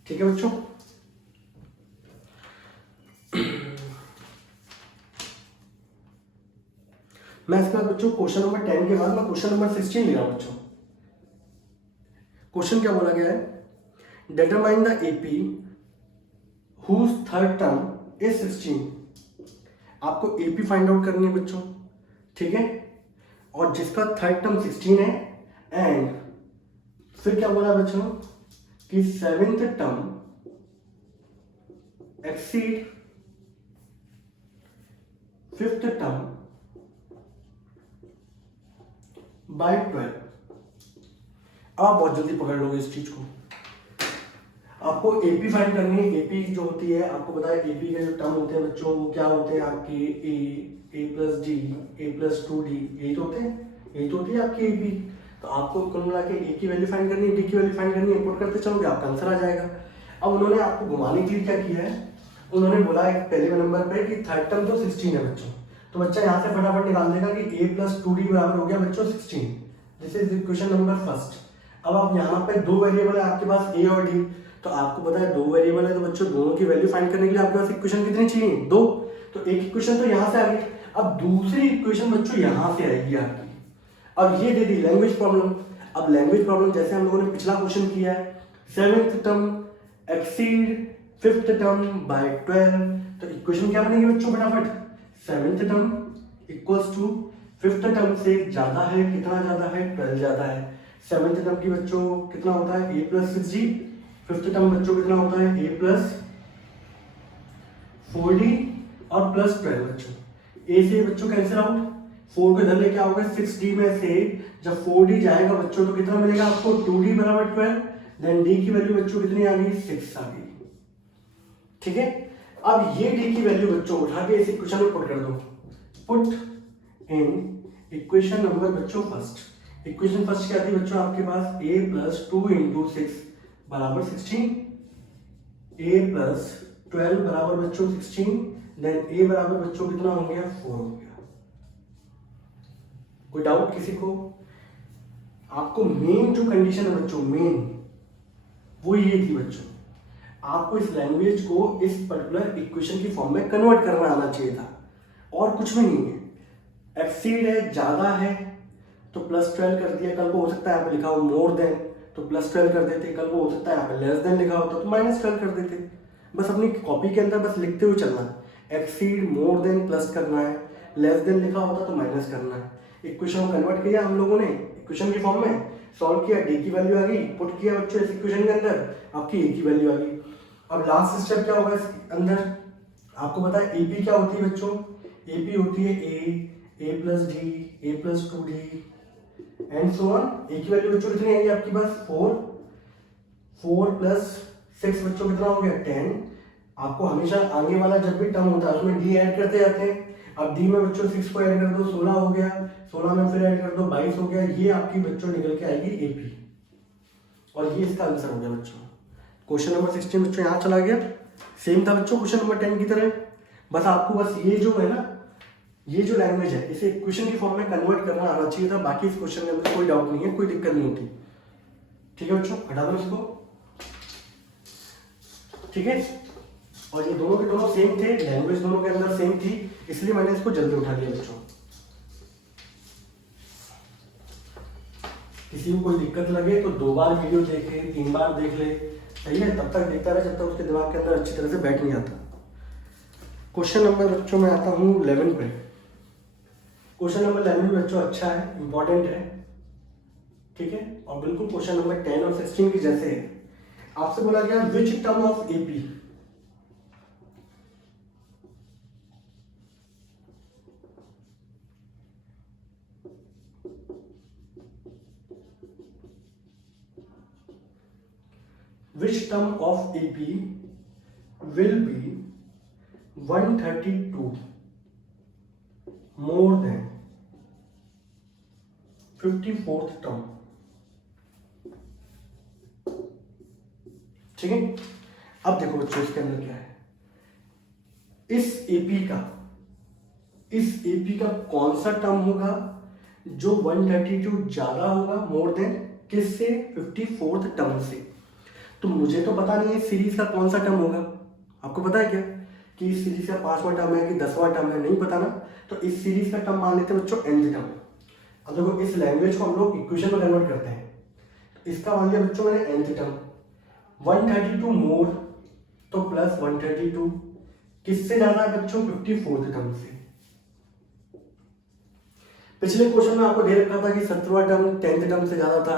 ठीक है बच्चों। मैं इसके बाद बच्चों क्वेश्चन नंबर 10 के बाद मैं क्वेश्चन नंबर 16 ले रहा हूं बच्चों। क्वेश्चन क्या बोला गया है, determine the AP whose third term is 16। आपको एपी फाइंड आउट करनी है बच्चों, ठीक है, और जिसका थर्ड टर्म 16 है, एंड फिर क्या बोला बच्चों कि seventh term exceed fifth term by 12। आप बहुत जल्दी पकड़ लोगे इस चीज को। आपको एपी फाइंड करनी है। एपी जो होती है, आपको पता है एपी के जो टर्म होते हैं बच्चों वो क्या होते हैं आपके ए plus d, a plus 2d, यही तो होते हैं, यही तो होती है आपकी एपी। तो आपको कुल मिला के ए की वैल्यू फाइंड करनी है, डी की वैल्यू फाइंड करनी है, इनपुट करते चलोगे आपका आंसर आ जाएगा। अब उन्होंने आपको घुमाने के लिए क्या किया है, उन्होंने बोला है पहले नंबर पे कि थर्ड टर्म तो 16 है बच्चों, तो बच्चा यहाँ से फटाफट निकाल देगा कि a प्लस 2d बराबर हो गया बच्चों 16। This is equation number first. अब आप यहाँ पे दो वेरिएबल है आपके पास a और d, तो आपको पता है दो वेरिएबल है तो बच्चों दोनों की वैल्यू फाइंड करने के लिए आपके पास इक्वेशन कितनी चाहिए, दो। तो एक इक्वेशन तो यहाँ से आ गई, अब दूसरी इक्वेशन बच्चों यहाँ से आएगी आपकी। अब ये दे दी लैंग्वेज प्रॉब्लम। अब लैंग्वेज प्रॉब्लम जैसे हम लोगों ने पिछला क्वेश्चन किया है, seventh term exceed fifth term by 12, तो इक्वेशन क्या बनेगी बच्चों फटाफट, seventh term equals to fifth term से ज्यादा है, कितना ज्यादा है, 12 ज्यादा है। सेवेंथ टर्म की बच्चों कितना होता है, a plus 6d, fifth term बच्चों कितना होता है, a प्लस 4d और प्लस 12 बच्चों। a से बच्चों कैंसिल आउट, 4 को इधर लेके आओगे, 6d में से जब 4d जाएगा बच्चों तो कितना मिलेगा आपको, 2d बराबर 12, देन d की वैल्यू बच्चों कितनी आ गई, 6 आ गई, ठीक है। अब ये d की वैल्यू बच्चों उठा के इस इक्वेशन में पुट कर दो, पुट इन इक्वेशन नंबर बच्चों फर्स्ट। इक्वेशन फर्स्ट क्या थी बच्चों आपके पास, a प्लस 2 इंटू 6 बराबर 16, a प्लस 12 बराबर बच्चों 16, देन a बराबर बच्चों कितना हो गया, 4 हो गया। कोई डाउट किसी को? आपको मेन जो कंडीशन है बच्चों, मेन वो ये थी बच्चों, आपको इस लैंग्वेज को इस पर्टिकुलर इक्वेशन की फॉर्म में कन्वर्ट करना आना चाहिए था, और कुछ भी नहीं है। एक्सीड है, ज्यादा है तो प्लस 12 कर दिया, कल को हो सकता है यहाँ पे लिखा हो मोर देन तो प्लस 12 कर देते, कल को हो सकता है यहाँ पे लेस देन लिखा होता तो माइनस 12 कर देते। बस अपनी कॉपी के अंदर बस लिखते हुए चलना है, एक्सीड मोर देन प्लस करना है, लेस देन लिखा होता तो माइनस करना है। इक्वेशन कन्वर्ट किया हम लोगों ने इक्वेशन की फॉर्म में, सॉल्व किया, डी की वैल्यू आ गई, पुट किया बच्चों इस इक्वेशन के अंदर, आपकी ए की वैल्यू आ गई। अब लास्ट स्टेप क्या होगा इसके अंदर, आपको पता है एपी क्या होती है बच्चों, एपी होती है a plus d, a plus 2d and so on. A की वैल्यू बच्चों कितनी आएगी आपके पास, 4 प्लस 6 बच्चों कितना हो गया, 10। आपको हमेशा आगे वाला जब भी टर्म होता है उसमें डी ऐड करते जाते हैं। अब डी में बच्चों 6 को ऐड कर दो, 16 हो गया, 16 में फिर ऐड कर दो, 22 हो गया। ये आपकी बच्चों निकल के आएगी एपी, और ये इसका आंसर हो गया बच्चों। क्वेश्चन नंबर 16 बच्चों यहाँ चला गया, सेम था बच्चों क्वेश्चन नंबर 10 की तरह। बस आपको बस ये जो है ना, ये जो लैंग्वेज है इसे इक्वेशन की फॉर्म में कन्वर्ट करना आना चाहिए था। बाकी इस क्वेश्चन के अंदर कोई डाउट नहीं है, कोई दिक्कत नहीं होती, ठीक है बच्चों, हटा दो इसको, ठीक है। और ये दोनों के दोनों सेम थे, लैंग्वेज दोनों के अंदर सेम थी, इसलिए मैंने इसको जल्दी उठा लिया बच्चों। किसी को कोई दिक्कत लगे तो 2 बार वीडियो देखे, 3 बार देख ले, सही है, तब तक देखता रहे जब तक उसके दिमाग के अंदर अच्छी तरह से बैठ नहीं आता। क्वेश्चन नंबर बच्चों में आता हूँ 11 पे। क्वेश्चन नंबर 11 बच्चों अच्छा है, इंपॉर्टेंट है, ठीक है, और बिल्कुल क्वेश्चन नंबर 10 और 16 की जैसे है। आपसे बोला गया which term of AP, which term of AP will be 132 more than 54th term, ठीक है। अब देखो बच्चों इसके अंदर क्या है, इस एपी का कौन सा टर्म होगा जो 132 ज्यादा होगा, मोर देन किससे, 54th टर्म से। तो मुझे तो पता नहीं है इस सीरीज का कौन सा टर्म होगा, आपको पता है क्या कि इस सीरीज का 5वां टर्म है कि 10वां टर्म है, नहीं पता ना। तो इस सीरीज का टर्म मान लेते हैं बच्चों nth टर्म। अब देखो इस लैंग्वेज को हम लोग इक्वेशन में कन्वर्ट करते हैं, तो इसका मान लिया बच्चों मैंने nth टर्म 132 मोर, तो प्लस 132 किससे ज्यादा है बच्चों 54th टर्म से। पिछले क्वेश्चन में आपको दे रखा था कि 17वां टर्म 10th टर्म से ज्यादा था,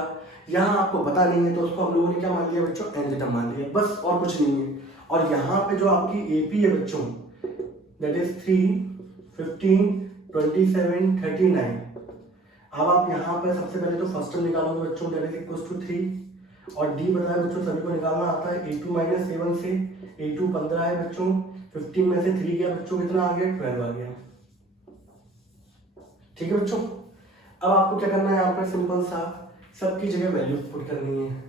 यहाँ आपको पता नहीं है तो उसको हम लोगों ने क्या मान लिया बच्चों nth टर्म मान लिया, बस और कुछ नहीं है। और यहाँ पे जो आपकी एपी है बच्चों दैट इज 3, 15, 27, 39। अब आप यहाँ पर सबसे पहले तो फर्स्ट टर्म निकालोगे बच्चों दैट इज इक्वल टू 3, और डी बताया बच्चों सभी को निकालना आता है a2 माइनस a1 से। a2 15 है बच्चों, 15 में से 3 गया बच्चों कितना आ गया 12 आ गया। ठीक है बच्चों, अब आपको क्या करना है यहाँ पर सिंपल सा सबकी जगह वैल्यू पुट करनी है।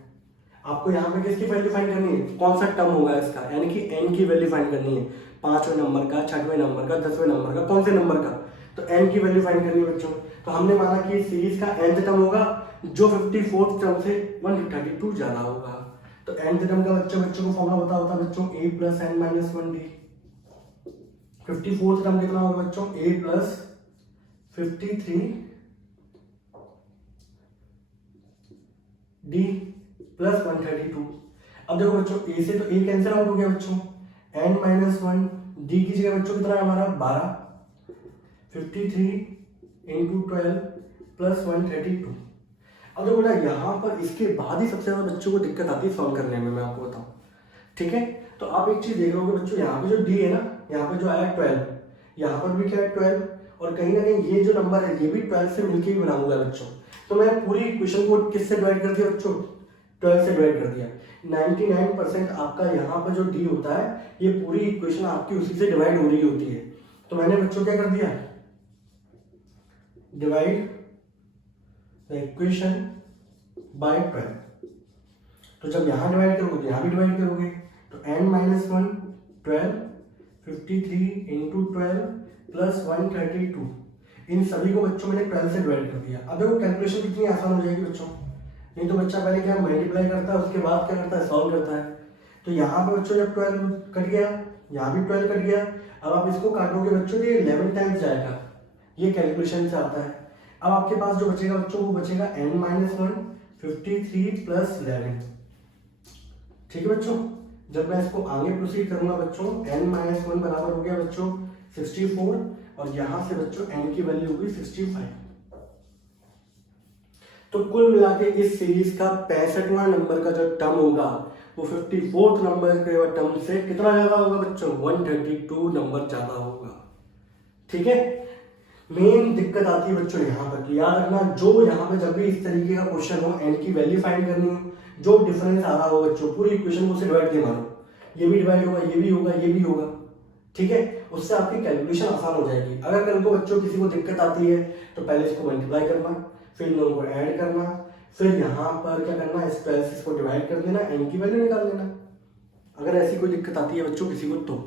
आपको यहाँ पे किसकी वैल्यू फाइंड करनी है, कौन सा टर्म होगा इसका, यानी कि n की वैल्यू फाइंड करनी है, 5वें नंबर का, 6वें नंबर का, 10वें नंबर का, कौन से नंबर का, तो n की वैल्यू फाइंड करनी है बच्चों। तो हमने माना कि सीरीज का nth टर्म होगा जो 54th टर्म से 132 ज्यादा होगा। तो nth टर्म का बच्चों को फॉर्मूला बता होता है बच्चों a plus n minus 1d। 54th term कितना होगा बच्चों a प्लस 53 d प्लस 132। अब देखो बच्चों a से तो a कैंसिल आउट हो गया बच्चों, n माइनस 1 d की जगह बच्चों कितना है हमारा 12, 53 इंटू 12 प्लस 132। अब देखो बेटा यहाँ पर इसके बाद ही सबसे ज्यादा बच्चों को दिक्कत आती है सॉल्व करने में, मैं आपको बताऊं। ठीक है, तो आप एक चीज देख रहे होगे बच्चों, यहाँ पे जो d है ना, यहाँ पे जो आया 12, यहाँ पर भी क्या है 12, और कहीं ना कहीं ये जो नंबर है ये भी 12 से मिलके ही बना हुआ है बच्चों। तो मैं पूरी इक्वेशन को किससे डिवाइड कर दिया बच्चों 12 से डिवाइड कर दिया। 99% आपका यहाँ पर जो d होता है ये पूरी इक्वेशन आपकी उसी से डिवाइड हो रही होती है। तो मैंने बच्चों क्या कर दिया, डिवाइड द इक्वेशन बाय 12। तो जब यहाँ डिवाइड करोगे तो यहाँ भी डिवाइड करोगे, तो n माइनस 1 12 53 इंटू 12 प्लस 132, इन सभी को बच्चों मैंने 12 से डिवाइड कर दिया। अब देखो कैलकुलेशन कितनी आसान हो जाएगी बच्चों, नहीं तो बच्चा पहले क्या मल्टीप्लाई करता है उसके बाद क्या करता है सॉल्व करता है। तो यहाँ पे बच्चों जब 12 कट गया, यहाँ भी 12 कट गया, अब आप इसको काटोगे बच्चों तो ये 11 टाइम्स जाएगा, ये कैलकुलेशन से आता है। अब आपके पास जो बचेगा बच्चों वो बचेगा n माइनस 1 53 प्लस 11। ठीक है बच्चों, जब मैं इसको आगे प्रोसीड करूंगा बच्चों n माइनस 1 बराबर हो गया बच्चों 64, और यहां से बच्चों n की वैल्यू होगी 65। तो कुल मिला के इस सीरीज का 65वां नंबर का जो टर्म होगा वो 54th नंबर के टर्म से कितना ज्यादा होगा बच्चों 132 नंबर ज्यादा होगा। ठीक है, मेन दिक्कत आती है बच्चों यहाँ पर, याद रखना जो यहाँ पे जब भी इस तरीके का क्वेश्चन हो n की वैल्यू फाइंड करनी हो, जो डिफरेंस आ रहा हो बच्चों पूरी इक्वेशन को उससे डिवाइड के मारो, ये भी डिवाइड होगा, ये भी होगा, ये भी होगा। ठीक है, उससे आपकी कैलकुलेशन आसान हो जाएगी। अगर कल को बच्चों किसी को दिक्कत आती है तो पहले इसको मल्टीप्लाई करना, फिर इन दोनों को ऐड करना, फिर यहाँ पर क्या करना इस 12 से इसको डिवाइड कर देना, n की वैल्यू निकाल लेना, अगर ऐसी कोई दिक्कत आती है बच्चों किसी को तो।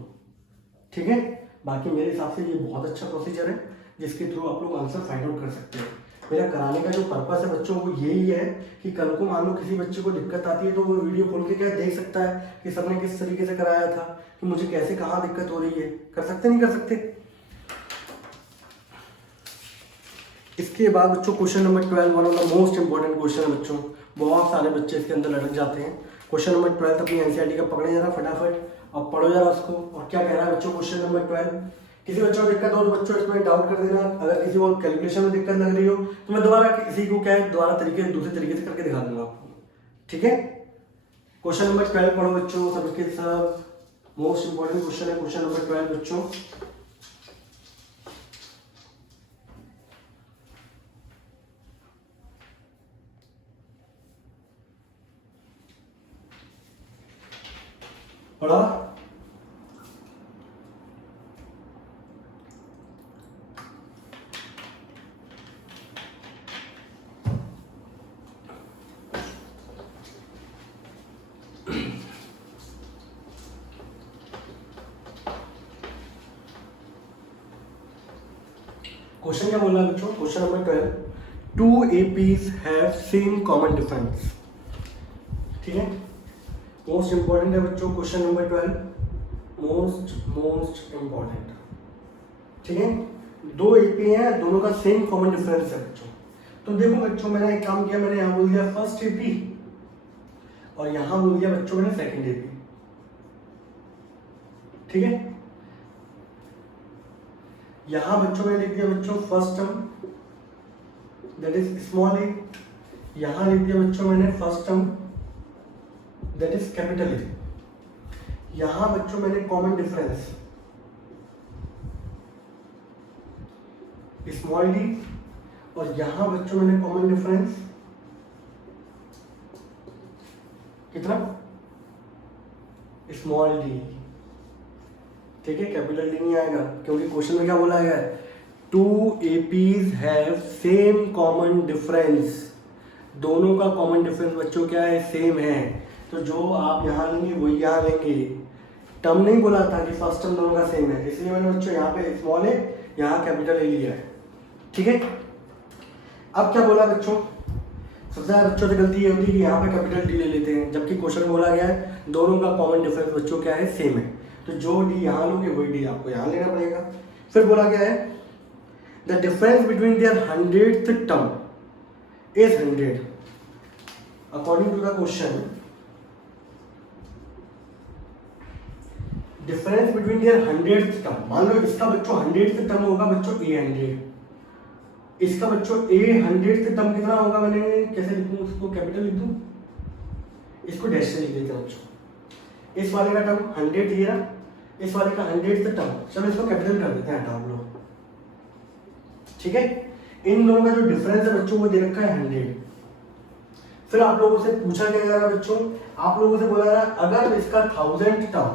ठीक है, बाकी मेरे हिसाब से ये बहुत अच्छा प्रोसीजर है जिसके थ्रू आप लोग आंसर फाइंड आउट कर सकते हैं। मेरा कराने का जो पर्पस है बच्चों वो यही है कि कल को मान लो किसी बच्चे को दिक्कत आती है तो वो वीडियो खोल के क्या देख सकता है कि सर ने किस तरीके से कराया था, कि मुझे कैसे कहाँ दिक्कत हो रही है, कर सकते नहीं कर सकते। इसके बाद बच्चों question number 12 one of the most important question है बच्चों, बहुत सारे बच्चे इसके अंदर लटक जाते हैं। क्वेश्चन नंबर 12 अपनी एनसीईआरटी का पकड़े जरा फटाफट और पढ़ो जरा उसको। और क्या कह रहा है बच्चों क्वेश्चन नंबर 12, किसी बच्चों को दिक्कत हो तो बच्चों इसमें डाउट कर देना, अगर किसी को कैलकुलेशन में दिक्कत लग रही हो तो मैं दोबारा किसी को क्या है दोबारा दूसरे तरीके से करके दिखा दूंगा आपको। ठीक है, क्वेश्चन नंबर 12 पढ़ो बच्चों, सबके सब मोस्ट इंपॉर्टेंट क्वेश्चन है क्वेश्चन नंबर 12 बच्चों। पढ़ा, क्वेश्चन क्या बोल रहा है बच्चों, question number 12, two APs have same common difference. ठीक है, मोस्ट इंपॉर्टेंट है बच्चों क्वेश्चन नंबर 12, मोस्ट इंपॉर्टेंट। ठीक है, दो एपी हैं, दोनों का सेम कॉमन डिफरेंस है बच्चों। तो देखो बच्चों, मैंने एक काम किया, मैंने यहाँ बोल दिया फर्स्ट एपी और यहाँ बोल दिया बच्चों मैंने सेकंड एपी। ठीक है, यहां बच्चों में लिख दिया बच्चों first term that is small a, यहां लिख दिया बच्चों मैंने first term that is capital a. यहां बच्चों मैंने कॉमन डिफरेंस स्मॉल डी और यहां बच्चों मैंने कॉमन डिफरेंस कितना, स्मॉल डी। ठीक है, कैपिटल डी नहीं आएगा क्योंकि क्वेश्चन में क्या बोला गया है, two APs have same common difference, दोनों का कॉमन डिफरेंस बच्चों क्या है, सेम है। तो जो आप यहाँ लेंगे वही यहाँ लेंगे। टर्म नहीं बोला था कि फर्स्ट टर्म दोनों का सेम है, इसलिए मैंने बच्चों यहाँ पे स्मॉल है, यहाँ कैपिटल ए लिया है। ठीक है, अब क्या बोला बच्चों, सबसे ज़्यादा बच्चों से गलती ये होती है कि यहाँ पे कैपिटल डी ले लेते हैं, जबकि क्वेश्चन में बोला गया है दोनों का कॉमन डिफरेंस बच्चों क्या है, सेम है। तो जो डी यहाँ लोगे वही डी आपको यहाँ लेना पड़ेगा। फिर बोला गया है the difference between their 100th term is 100 according to the question. Difference between their 100th term, मान लो इसका बच्चों 100th टर्म होगा बच्चों A100, इसका बच्चों A100th टर्म कितना होगा, मैंने कैसे लिखूं उसको, कैपिटल लिख दूं, इसको डैश से लिख देते हैं बच्चों। इस वाले का टर्म 100 ही है, इस वाले का 100th टर्म, चलो इसको कैपिटल कर देते हैं, हटाओ हम लोग। ठीक है, इन दोनों का जो डिफरेंस है बच्चों वो दे रखा है 100। फिर आप लोगों से पूछा क्या जा रहा है बच्चों, आप लोगों से बोला जा रहा है अगर इसका 1000 टर्म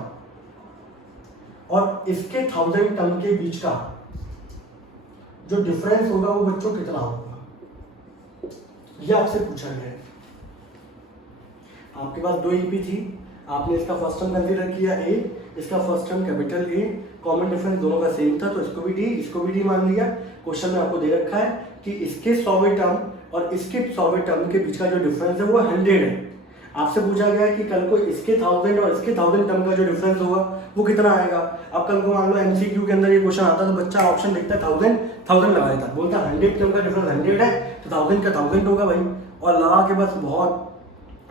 और इसके 1000 टर्म के बीच का जो डिफरेंस होगा वो बच्चों कितना होगा, ये आपसे पूछा गया है। आपके पास दो ईपी थी, आपने इसका फर्स्ट टर्म कंसीडर किया ए, इसका first term capital A, common difference दोनों का सेम था तो इसको भी डी मान लिया। क्वेश्चन में आपको दे रखा है कि इसके 100वें टर्म और इसके 100वें टर्म के बीच का जो डिफरेंस है वो 100 है। आपसे पूछा गया है कि कल को इसके 1000 और इसके 1000 टर्म का जो डिफरेंस होगा वो कितना आएगा। अब कल को मान लो एमसीक्यू के अंदर ये क्वेश्चन आता तो बच्चा ऑप्शन देखता है 1000 लगा देता, बोलता 100 टर्म का डिफरेंस 100 है तो 1000 का 1000 होगा भाई, और लगा के बस बहुत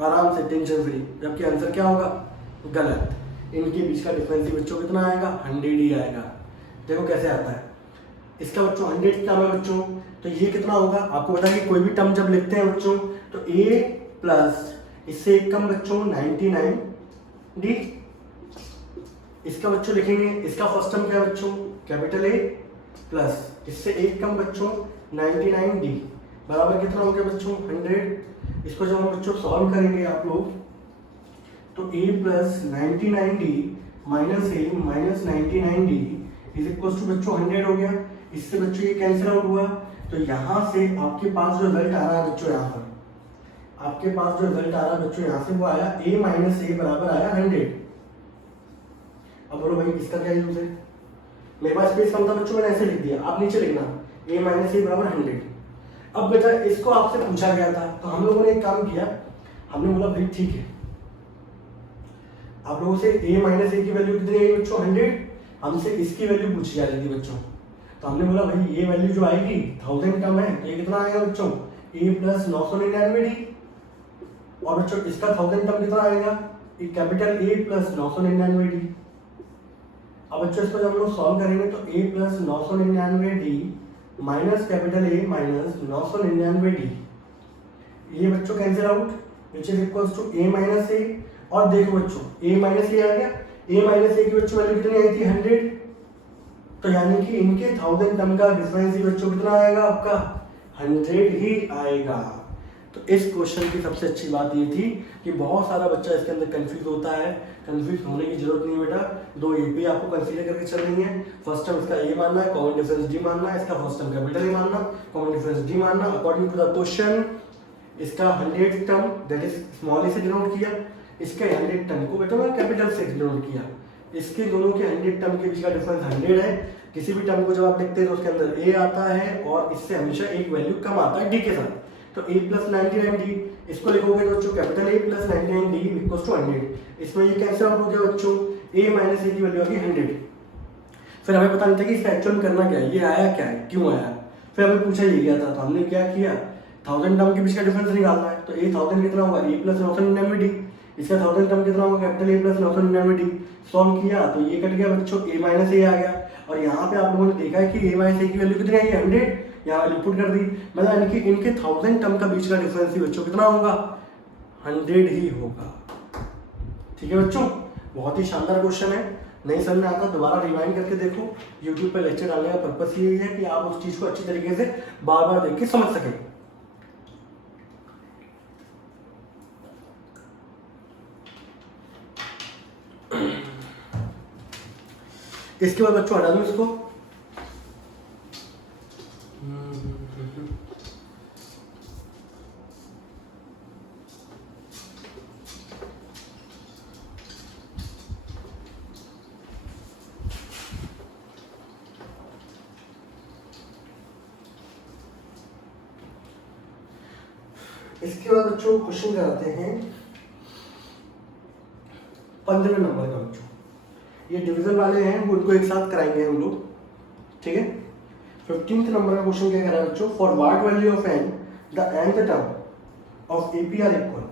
आराम से टेंशन फ्री, जबकि आंसर क्या होगा, गलत। इनके बीच का डिफरेंस ही बच्चों कितना आएगा, 100 ही आएगा। देखो कैसे आता है, इसका बच्चों 100 टर्म है बच्चों, तो ये कितना होगा, आपको पता है कि कोई भी टर्म जब लिखते हैं बच्चों तो a प्लस इससे एक कम बच्चों 99d, इसका बच्चों लिखेंगे, इसका फर्स्ट टर्म क्या है बच्चों, कैपिटल ए प्लस इससे एक कम बच्चों 99d बराबर कितना हो गया बच्चों 100। इसको जब हम बच्चों सॉल्व करेंगे आप लोग तो a plus 99d minus a minus 99d is equal to बच्चों 100 हो गया। इससे बच्चों ये कैंसिल आउट हुआ, तो यहाँ से आपके पास जो रिजल्ट आ रहा है बच्चों, यहाँ पर आपके पास जो रिजल्ट आ रहा है बच्चों यहाँ से वो आया a माइनस ए बराबर आया 100। अब बोलो भाई इसका क्या यूज है, मेरे पास स्पेस कम था बच्चों, मैंने ऐसे लिख दिया, आप नीचे लिखना a माइनस ए बराबर 100। अब बेटा इसको आपसे पूछा गया था तो हम लोगों ने एक काम किया, हमने बोला भाई ठीक है, आप लोगों से a माइनस ए की वैल्यू कितनी आई बच्चों 100, हमसे इसकी वैल्यू पूछी जा रही थी बच्चों, तो हमने बोला भाई ये वैल्यू जो आएगी 1000 कम है तो ये कितना आएगा बच्चों a प्लस 999d, और बच्चों इसका 1000 टर्म कितना आएगा, ये कैपिटल A प्लस 999d। अब बच्चों इसको जब हम लोग सॉल्व करेंगे तो a plus 999d minus capital A minus 999d, ये बच्चों cancel out which is equals to a minus a. और देखो बच्चों a माइनस ए आ गया, a माइनस ए की बच्चों वैल्यू कितनी आई थी 100, तो यानी कि इनके 1000 टर्म का डिफरेंस ही बच्चों कितना आएगा आपका 100 ही आएगा। तो इस क्वेश्चन की सबसे अच्छी बात ये थी कि बहुत सारा बच्चा इसके अंदर कंफ्यूज होता है, कंफ्यूज होने की जरूरत नहीं बेटा, दो एपी आपको कंसीडर करके चलनी है। फर्स्ट टर्म इसका ए मानना है, कॉमन डिफरेंस डी मानना है, इसका फर्स्ट टर्म कैपिटल ए मानना, कॉमन डिफरेंस डी मानना। अकॉर्डिंग टू द क्वेश्चन इसका 100 टर्म दैट इज स्मॉल ए से डिनोट किया, इसके 100 टर्म को बेटा मैं कैपिटल से डिनोट किया। इसके दोनों के 100 टर्म के बीच का डिफरेंस 100 है। किसी भी टर्म को जब आप लिखते हैं तो उसके अंदर ए आता है और इससे हमेशा एक वैल्यू कम आता है डी के साथ, तो a प्लस 99d, इसको लिखोगे तो बच्चों capital A plus 99d equals to 100। इसमें ये कैंसिल आउट हो गया बच्चों, a माइनस a की वैल्यू आ गई 100। फिर हमें पता नहीं था कि इसका एक्चुअल में करना क्या है, ये आया क्या है, क्यों आया। फिर हमें पूछा ये गया था, तो हमने क्या किया, 1000 टर्म के बीच का डिफरेंस निकालना है। तो a 1000 कितना होगा, a प्लस 999d, इसका 1000 टर्म कितना होगा, capital A plus 999d। Solve किया तो ये कट गया बच्चों, a माइनस a आ गया। और यहाँ पे आप लोगों ने देखा है कि a माइनस a की वैल्यू कितनी आई, 100। यहाँ वैल्यू पुट कर दी, मतलब यानी कि इनके 1000 टर्म का बीच का डिफरेंस ही बच्चों कितना होगा, 100 ही होगा। ठीक है बच्चों, बहुत ही शानदार क्वेश्चन है। नहीं समझ में आता दोबारा रिवाइंड करके देखो। यूट्यूब पे लेक्चर डालने का पर्पस यही है कि आप उस चीज को अच्छी तरीके से बार बार देख के समझ सकें। इसके बाद बच्चों हटा दूं इसको। इसके बाद बच्चों क्वेश्चन कराते हैं 15वें नंबर का बच्चों। ये डिवीजन वाले हैं, वो उनको एक साथ कराएंगे हम लोग। ठीक है, 15th नंबर का क्वेश्चन क्या कह रहा है बच्चों, for what value of n the nth term of AP are equal.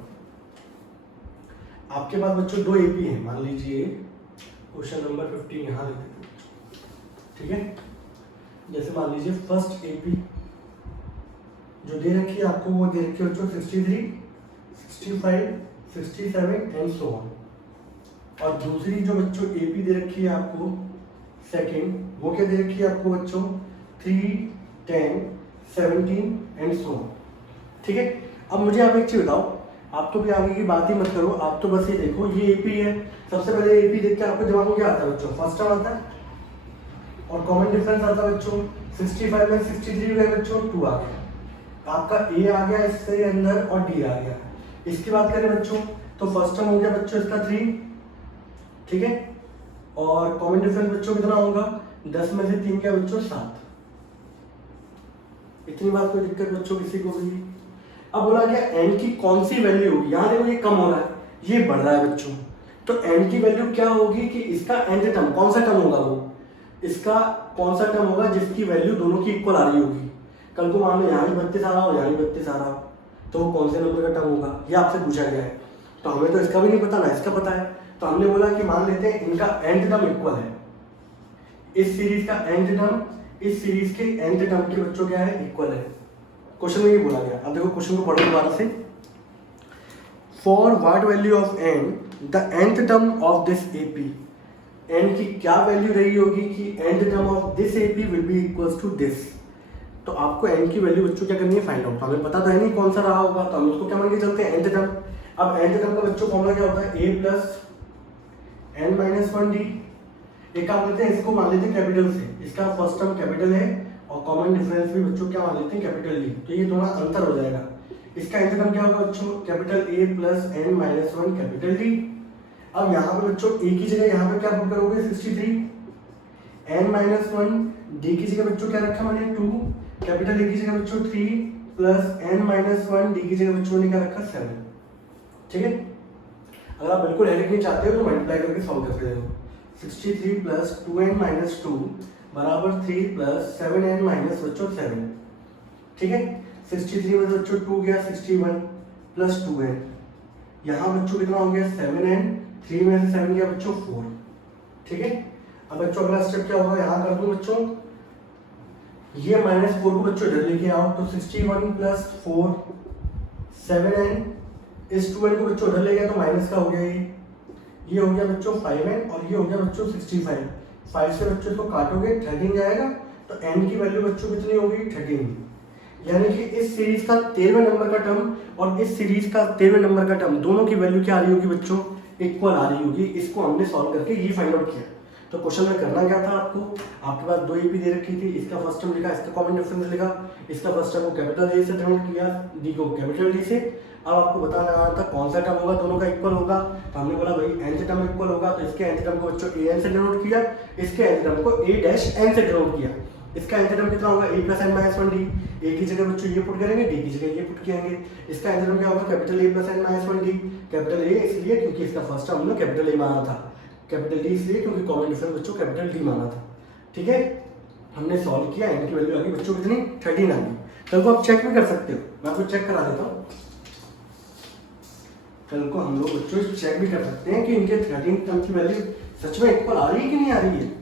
आपके पास बच्चों दो AP हैं, मान लीजिए क्वेश्चन नंबर 15 यहाँ लिख देते हैं। ठीक है, जैसे मान लीजिए फर्स्ट AP जो दे रखी है आपको, वो दे रखी है बच्चों 63, 65, 67 एंड सो ऑन। और दूसरी जो बच्चों AP दे रखी है आपको सेकंड, वो क्या दे रखी है आपको बच्चों 3, 10, 17 एंड सो ऑन। ठीक है, अब मुझे आप एक चीज बताओ, आप तो भी आगे की बात ही मत करो, आप तो बस ये देखो ये AP है। सबसे पहले AP देख के आपको दिमाग में क्या आता है बच्चों, फर्स्ट टर्म आता है और कॉमन डिफरेंस आता है बच्चों 65 में 63 गए बच्चों 2 आ गया, आपका A आ गया इससे अंदर और D आ गया। इसकी बात करें बच्चों तो फर्स्ट टर्म हो गया बच्चों इसका 3। ठीक है, और कॉमन डिफरेंस बच्चों कितना होगा, 10 में से 3 क्या बच्चों 7। इतनी बात कोई दिक्कत बच्चों किसी को भी। अब बोला गया n की कौन सी वैल्यू, यहाँ देखो ये कम हो रहा है, ये बढ़ रहा है बच्चों। तो n की वैल्यू क्या होगी कि इसका nth टर्म कौन सा टर्म होगा, वो इसका कौन सा टर्म होगा जिसकी वैल्यू दोनों की इक्वल आ रही होगी। कल को मान लो यहाँ भी 32 आ रहा हो, यहाँ भी 32 आ रहा हो, तो वो कौन से नंबर का टर्म होगा, ये आपसे पूछा गया है। तो हमें तो इसका भी नहीं पता ना इसका पता है, तो हमने बोला कि मान लेते हैं इनका nth टर्म इक्वल है, इस सीरीज का nth टर्म इस सीरीज के nth टर्म के बच्चों क्या है, इक्वल है। क्वेश्चन में ये बोला गया। अब देखो क्वेश्चन को पढ़ो दोबारा से। For what value of n the nth term of this AP, n की क्या वैल्यू रही होगी कि nth term of this AP will be equals to this. तो आपको n की वैल्यू बच्चों क्या करनी है, फाइंड आउट। हमें पता तो है नहीं कौन सा रहा होगा, तो हम उसको क्या मान के चलते हैं, nth टर्म। अब nth टर्म का बच्चों फॉर्मूला क्या होता है, a plus n minus 1d। एक काम लेते हैं, इसको मान लेते हैं कैपिटल से, इसका फर्स्ट टर्म कैपिटल है और कॉमन डिफरेंस भी बच्चों क्या मान लेते हैं, कैपिटल D। तो ये थोड़ा अंतर हो जाएगा। इसका nth टर्म क्या होगा बच्चों, capital A plus n minus 1 capital D। अब यहाँ पे बच्चों a की जगह यहाँ पे क्या पुट करोगे 63, n माइनस 1 d की जगह बच्चों क्या रखा मैंने 2, कैपिटल A की जगह बच्चों 3 प्लस n माइनस 1 d की जगह बच्चों ने क्या रखा 7। ठीक है, अगर आप बिल्कुल हेल्प नहीं चाहते हो तो मल्टीप्लाई करके सॉल्व करते हो। 63 प्लस 2n माइनस 2 बराबर 3 प्लस 7n माइनस बच्चों 7। ठीक है, 63 में से बच्चों 2 गया 61 प्लस 2n, यहाँ बच्चों कितना हो गया 7n, 3 में से 7 गया बच्चों 4। ठीक है, अब बच्चों अगला स्टेप क्या होगा, यहाँ कर दूं बच्चों ये -4 को बच्चों इधर लेके आओ, तो 61 प्लस 4 7n, इस 2n को बच्चों उधर ले गया तो माइनस का हो गया, ये हो गया बच्चों 5n और ये हो गया बच्चों 65। 5 से बच्चों इसको काटोगे 13 जाएगा, तो n की वैल्यू बच्चों कितनी होगी 13। यानी कि इस सीरीज का 13वें नंबर का टर्म और इस सीरीज का 13वें नंबर का टर्म दोनों की वैल्यू क्या आ रही होगी बच्चों, इक्वल आ रही होगी। इसको हमने सॉल्व करके ये फाइंड आउट किया। तो क्वेश्चन में करना क्या था आपको, आपके पास दो AP दे रखी थी, इसका फर्स्ट टर्म लिखा, इसका कॉमन डिफरेंस लिखा, इसका फर्स्ट टर्म को कैपिटल A से डिनोट किया, D को कैपिटल D से। अब आपको बताना था कौन सा टर्म होगा दोनों का इक्वल होगा, तो हमने बोला भाई nth टर्म इक्वल होगा, तो इसके nth टर्म को बच्चों an से डिनोट किया, इसके nth टर्म को a' n से डिनोट किया। इसका आंसर टर्म कितना होगा, a plus n minus one d. ए की जगह बच्चों ये पुट करेंगे, डी की जगह ये पुट किएंगे। इसका आंसर टर्म क्या होगा, capital a plus n minus one d. Capital a इसलिए क्योंकि इसका फर्स्ट टर्म हमने कैपिटल ए माना था, कैपिटल डी इसलिए क्योंकि कॉमन डिफरेंस बच्चों कैपिटल डी माना था। ठीक है, हमने सॉल्व किया, एन की वैल्यू आ गई बच्चों कितनी, 13 आ गई। कल को आप चेक भी कर सकते हो, मैं आपको चेक करा देता हूँ। कल को हम लोग बच्चों चेक भी कर सकते हैं कि इनके 13 टर्म की वैल्यू सच में इक्वल आ रही है कि नहीं आ रही है।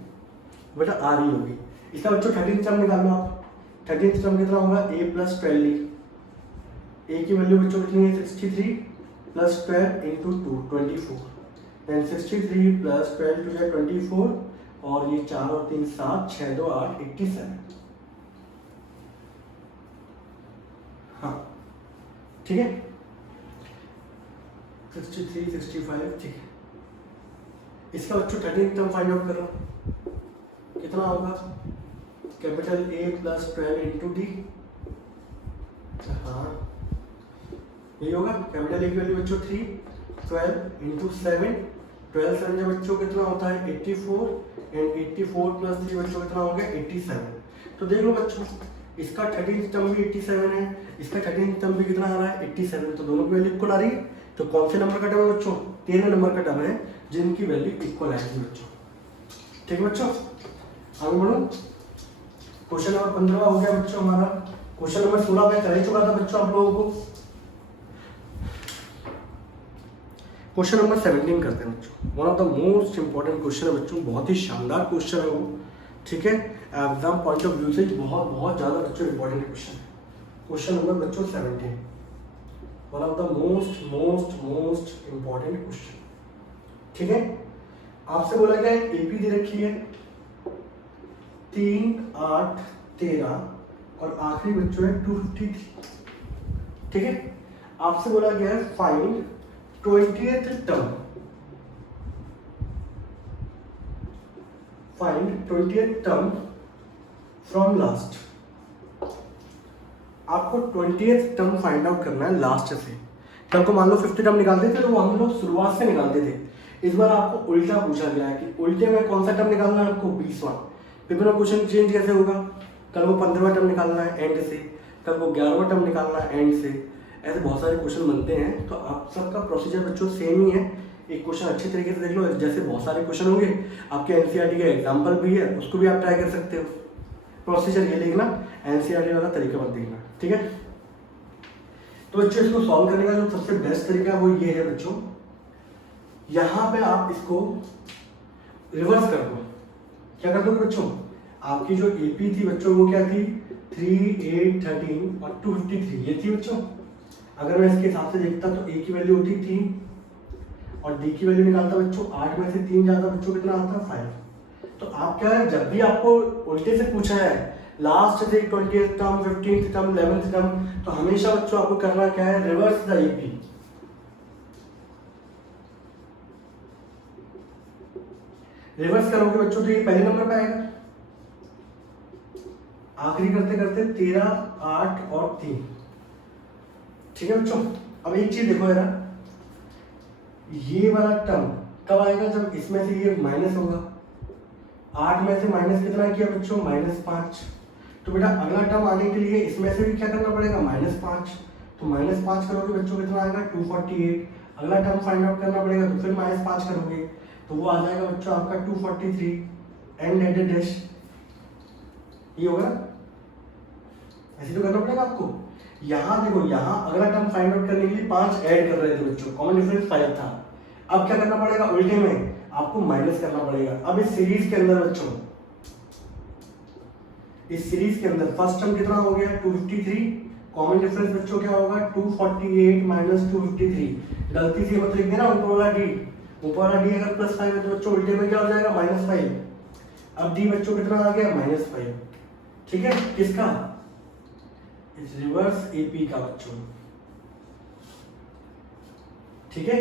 बेटा आ रही होगी। इसका बच्चों 13 टर्म निकालना आप। 13 टर्म कितना होगा, ए प्लस 12। ए की वैल्यू बच्चों कितनी है, 63 plus 12 into 2 24। Then 63 plus 12 to 24 और ये 4 और 3 7, 6 2 8 87। हाँ ठीक है, 63 65 ठीक है। इसका बच्चों 13 टर्म फाइंड आउट करो, कितना होगा, capital a plus 12 into D. हाँ यही होगा, कैपिटल ए की वैल्यू बच्चों 3, 12 इंटू 7, 12 7 जब बच्चों कितना होता है 84 एंड 84 प्लस 3 बच्चों कितना हो गया 87। तो देख लो बच्चों, इसका 13 टर्म भी 87 है, इसका 13 टर्म भी कितना आ रहा है 87। तो दोनों की वैल्यू इक्वल आ रही है। तो कौन से नंबर का टर्म है बच्चों, 13 नंबर का टर्म है जिनकी वैल्यू इक्वल आएगी बच्चों। ठीक है बच्चों, आगे बढ़ो। क्वेश्चन नंबर 15 हो गया बच्चों हमारा। क्वेश्चन नंबर 16 में कर ही चुका था बच्चों आप लोगों को। क्वेश्चन नंबर 17 करते हैं बच्चों। One of the most important question है बच्चों, बहुत ही शानदार क्वेश्चन है वो। ठीक है, एग्जाम पॉइंट ऑफ व्यू से बहुत बहुत ज्यादा बच्चों इंपॉर्टेंट क्वेश्चन है। क्वेश्चन नंबर बच्चों 17, one of the most most most important question. ठीक है, आपसे बोला गया है एपी दे रखी है 3 8 13 और आखिरी बच्चों है 253। ठीक है, आपसे बोला गया है find 20th term, find 20th term from last. आपको 20th टर्म फाइंड आउट करना है लास्ट से। कल को मान लो 50 टर्म निकालते थे तो वो हम लोग शुरुआत से निकालते थे। इस बार आपको उल्टा पूछा गया है कि उल्टे में कौन सा टर्म निकालना है आपको, 20वां। पेपर में क्वेश्चन चेंज कैसे होगा, कल को 15वां टर्म निकालना है एंड से, कल को 11वां टर्म निकालना है एंड से। ऐसे बहुत सारे क्वेश्चन बनते हैं। तो आप सबका प्रोसीजर बच्चों सेम ही है। एक क्वेश्चन अच्छे तरीके से देख लो, जैसे बहुत सारे क्वेश्चन होंगे, आपके एनसीईआरटी का एग्जाम्पल भी है, उसको भी आप ट्राई कर सकते हो। प्रोसीजर ये लिखना, एनसीईआरटी वाला तरीका मत देखना। ठीक है, तो बच्चों इसको सॉल्व करने का जो सबसे बेस्ट तरीका है वो ये है बच्चों, यहाँ पे आप इसको रिवर्स कर दो। क्या कर दोगे बच्चों, आपकी जो एपी थी बच्चों वो क्या थी, 3 8 13 और 253 ये थी बच्चों। अगर मैं इसके हिसाब से देखता तो ए की वैल्यू होती 3 और डी की वैल्यू निकालता बच्चों 8 में से 3 ज्यादा बच्चों कितना आता 5। तो आप क्या है, जब भी आपको उल्टे से पूछा है लास्ट से 20th term 15th term 11th term, तो हमेशा बच्चों आपको करना क्या है, रिवर्स द एपी। रिवर्स करोगे बच्चों तो ये पहले नंबर पे आएगा, आखिरी करते करते 13 8 और 3। ठीक है बच्चों, अब एक चीज देखो यार, ये वाला टर्म कब आएगा, जब इसमें से ये माइनस होगा। 8 में से माइनस कितना किया बच्चों, -5। तो बेटा अगला टर्म आने के लिए इसमें से भी क्या करना पड़ेगा, -5। तो -5 करोगे बच्चों कितना आएगा 248। अगला टर्म फाइंड आउट करना पड़ेगा तो फिर -5 करोगे तो वो आ जाएगा बच्चों आपका 243 एंड एट डैश। ये होगा, ऐसे तो करना पड़ेगा आपको। यहाँ देखो, यहाँ अगला टर्म फाइंड आउट करने के लिए 5 ऐड कर रहे थे बच्चों, कॉमन डिफरेंस 5 था। अब क्या करना पड़ेगा, उल्टे में आपको माइनस करना पड़ेगा। अब इस सीरीज के अंदर बच्चों, इस सीरीज के अंदर फर्स्ट टर्म कितना हो गया 253, कॉमन डिफरेंस बच्चों क्या होगा 248 माइनस 253। गलती से मत लिख देना ऊपर वाला डी, ऊपर वाला डी अगर +5 है तो बच्चों उल्टे में क्या हो जाएगा -5। अब डी बच्चों कितना आ गया -5। ठीक है, किसका, इस रिवर्स एपी का बच्चों। ठीक है,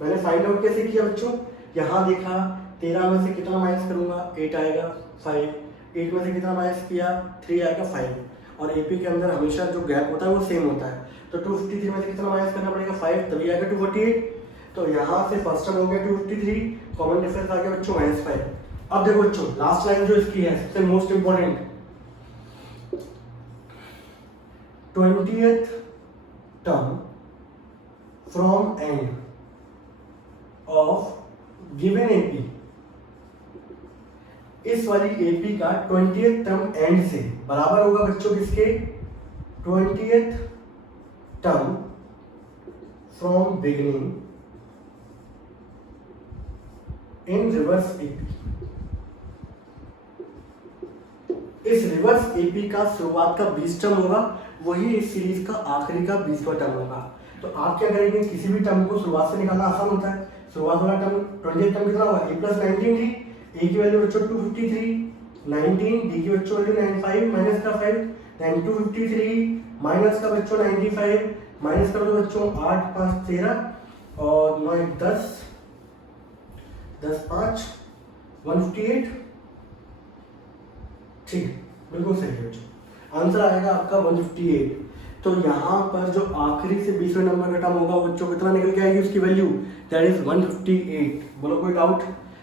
मैंने फाइंड आउट कैसे किया बच्चों, यहाँ देखा 13 में से कितना माइनस करूंगा 8 आएगा 5, 8 में से कितना माइनस किया 3 आएगा 5। और एपी के अंदर हमेशा जो गैप होता है वो सेम होता है। तो 253 में से कितना माइनस करना पड़ेगा 5, तभी आएगा 248। तो यहाँ से फर्स्ट टर्म हो गया 253, कॉमन डिफरेंस आ गया बच्चों -5। अब देखो बच्चों लास्ट लाइन जो इसकी है सबसे most important, 20th term from end of given AP, इस वाली AP का 20th टर्म एंड से बराबर होगा बच्चों किसके, 20th term from beginning in reverse AP। इस रिवर्स AP का शुरुआत का 20 टर्म होगा, वही इस सीरीज का आखिरी का 20वां टर्म होगा। तो आप क्या करेंगे, किसी भी टर्म को शुरुआत से निकालना आसान होता है। शुरुआत वाला टर्म 20 टर्म कितना होगा, a प्लस 19 डी, a की वैल्यू बच्चों 253, 19 d की बच्चों वैल्यू 95 माइनस का 5, देन 253 माइनस का बच्चों 95 माइनस कर दो बच्चों 8 5 13 और 9 1 10 10 5 158। ठीक, बिल्कुल सही है बच्चों, आंसर आएगा आपका 158। तो यहाँ पर जो आखिरी से 20वें नंबर का टर्म होगा बच्चों कितना निकल के आएगी उसकी वैल्यू, दैट इज 158। बोलो कोई डाउट।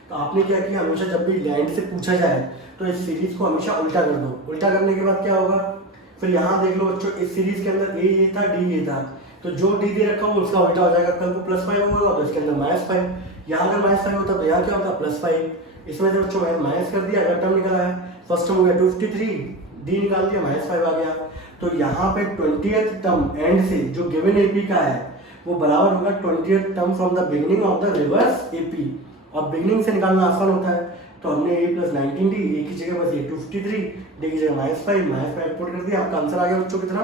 तो आपने क्या किया, हमेशा जब भी लैंड से पूछा जाए तो इस सीरीज को हमेशा उल्टा कर दो। उल्टा करने के बाद क्या होगा, फिर यहाँ देख लो बच्चों, इस सीरीज के अंदर ए ये था, डी ये था, तो जो डी दे रखा हो उसका उल्टा हो जाएगा। कल को +5 होगा तो इसके अंदर -5, यहाँ अगर -5 होता तो यहाँ क्या होता +5। इसमें से बच्चों माइनस कर दिया, अगर टर्म निकला है, फर्स्ट टर्म हो गया 253, डी निकाल दिया, -5 आ गया। तो यहाँ पे 20th टर्म एंड से जो गिवन एपी का है वो बराबर होगा 20th term from the beginning of the reverse AP. और बिगिनिंग से निकालना आसान होता है, तो हमने a प्लस 19 डी, ए की जगह बस ये 253, डी की जगह -5 पुट कर दिया। आपका आंसर आ गया बच्चों कितना,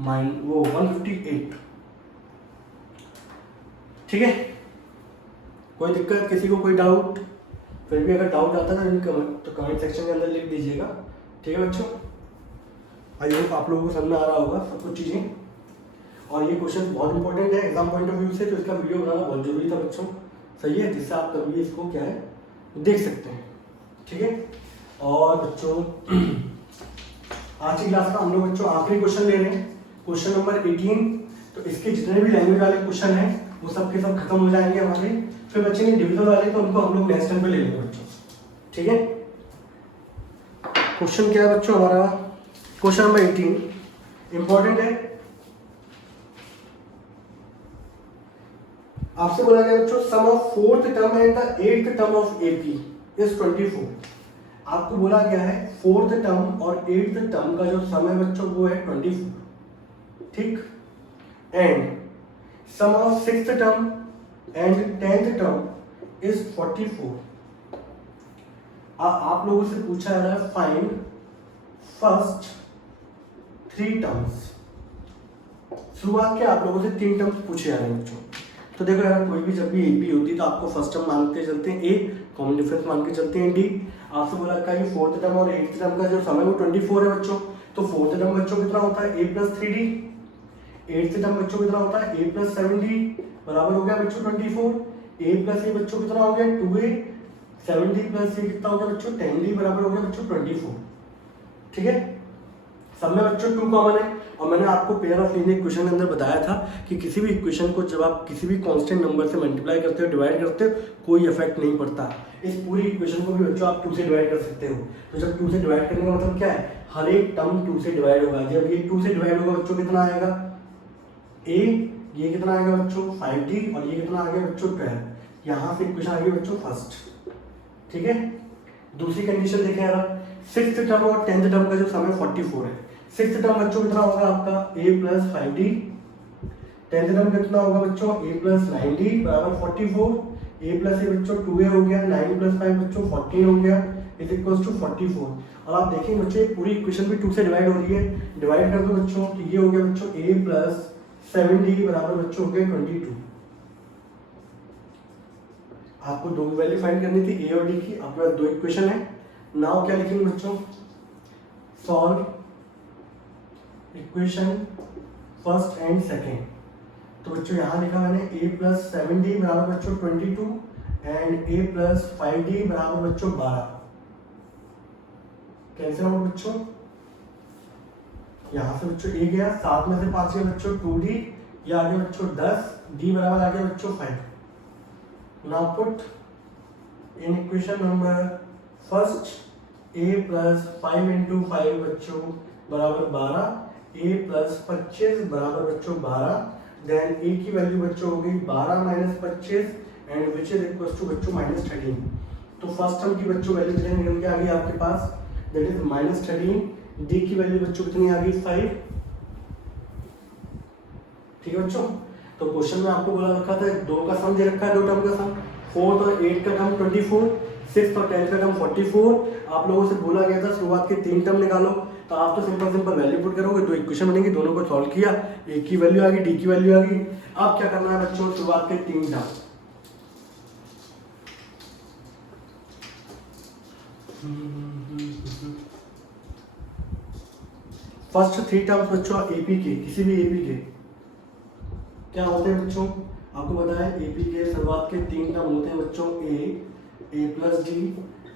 158। ठीक है, कोई दिक्कत, किसी को कोई डाउट? फिर भी अगर डाउट आता है तो कमेंट सेक्शन के अंदर लिख दीजिएगा। ठीक है बच्चों, आई होप आप लोगों को समझ में आ रहा होगा सब कुछ चीज़ें। और ये क्वेश्चन बहुत इंपॉर्टेंट है एग्जाम पॉइंट ऑफ व्यू से, तो इसका वीडियो बनाना बहुत जरूरी था बच्चों, सही है, जिससे आप कभी इसको क्या है देख सकते हैं। ठीक है, और बच्चों आज की क्लास का हम लोग बच्चों आखिरी क्वेश्चन ले रहे हैं, क्वेश्चन नंबर 18। तो इसके जितने भी लैंग्वेज वाले क्वेश्चन हैं वो सब के सब खत्म हो जाएंगे हमारे, फिर बच्चे ने डिविजन वाले तो उनको हम लोग नेक्स्ट टाइम पे ले लेंगे बच्चों। ठीक है, क्वेश्चन क्या है बच्चों हमारा, क्वेश्चन नंबर 18 इंपॉर्टेंट है। आपसे बोला गया बच्चों sum of 4th term and the 8th term of AP is 24। आपको बोला गया है 4th टर्म और 8th टर्म का जो सम है बच्चों वो है 24। ठीक, and sum of 6th term and 10th term is 44। आप लोगों से पूछा जा रहा है फाइंड फर्स्ट 3 टर्म्स। शुरुआत के आप लोगों से 3 टर्म्स पूछे जा रहे हैं बच्चों। तो देखो यार, कोई भी जब भी एपी होती है तो आपको फर्स्ट टर्म मानते चलते हैं ए, कॉमन डिफरेंस मान के चलते हैं डी। आपसे बोला था कि 4th टर्म और 8th टर्म का जो समय वो 24 है बच्चों। तो 4th टर्म बच्चों कितना होता है, a plus 3d। 8th term बच्चों कितना होता है, a प्लस 7d बराबर हो गया बच्चों 24। a प्लस ये बच्चों कितना हो गया 2a, 7d प्लस ये कितना हो गया बच्चों 10d बराबर हो गया बच्चों 24। ठीक है, सब में बच्चों 2 कॉमन है। और मैंने आपको पेयर ऑफ लीनियर इक्वेशन के अंदर बताया था कि किसी भी इक्वेशन को जब आप किसी भी कांस्टेंट नंबर से मल्टीप्लाई करते हो, डिवाइड करते हो, कोई इफेक्ट नहीं पड़ता। इस पूरी इक्वेशन को भी बच्चों आप 2 से डिवाइड कर सकते हो। तो जब 2 से डिवाइड करने का मतलब क्या है, हर एक टर्म 2 से डिवाइड होगा। जब ये 2 से डिवाइड होगा बच्चों कितना आएगा, a, ये कितना आएगा बच्चों 5d, और ये कितना आ गया बच्चों 12। यहाँ से इक्वेशन आ गई बच्चों फर्स्ट। ठीक है, दूसरी कंडीशन देखें यार, 6th टर्म और 10th टर्म का जो समय 44 है। 6th टर्म बच्चों कितना होगा आपका a plus 5d, 10th term कितना होगा बच्चों a प्लस 9d बराबर 44। a प्लस ये बच्चों 2a हो गया, 9 प्लस 5 बच्चों 14 हो गया, इज इक्वल्स टू 44। और आप देखेंगे बच्चों पूरी इक्वेशन भी 2 से डिवाइड हो रही है, डिवाइड कर दो बच्चों तो ये हो गया बच्चों a प्लस 7d बराबर बच्चों हो गया 22। आपको 2 वैल्यू फाइंड करनी थी a और d की, आपके पास 2 इक्वेशन है। नाउ क्या लिखेंगे बच्चों, solve equation first and second. तो बच्चों यहाँ लिखा मैंने a प्लस 7d बराबर बच्चों 22 एंड a प्लस 5d बराबर बच्चों 12। कैंसिल आउट बच्चों, यहाँ से बच्चों a गया, 7 में से 5 गया बच्चों 2d, ये आ गया बच्चों 10, d बराबर आ गया बच्चों 5। Now put in equation number first a plus 5 into 5 बच्चों बराबर 12 a प्लस 25 बराबर बच्चों 12, देन a की वैल्यू बच्चों हो गई 12 minus 25 and which is equal to बच्चों माइनस 13। तो फर्स्ट टर्म की बच्चों वैल्यू कितनी निकल के आ गई आपके पास, दैट इज माइनस 13। डी की वैल्यू बच्चों कितनी आ गई 5। ठीक है बच्चों, तो क्वेश्चन में आपको बोला रखा था दो का सम दे रखा है, दो टर्म का सम, 4 और 8 का टर्म 24, 6 और 10 का टर्म 44। आप लोगों से बोला गया था शुरुआत के 3 टर्म निकालो, तो आप तो सिंपल सिंपल वैल्यू पुट करोगे, दो इक्वेशन बनेंगी, दोनों को सॉल्व किया, ए की वैल्यू आ गई, डी की वैल्यू आ गई। अब क्या करना है बच्चों, शुरुआत के 3 टर्म, फर्स्ट 3 टर्म्स बच्चों एपी के, किसी भी एपी के क्या होते हैं बच्चों, आपको पता है एपी के शुरुआत के 3 टर्म होते हैं बच्चों, ए plus d,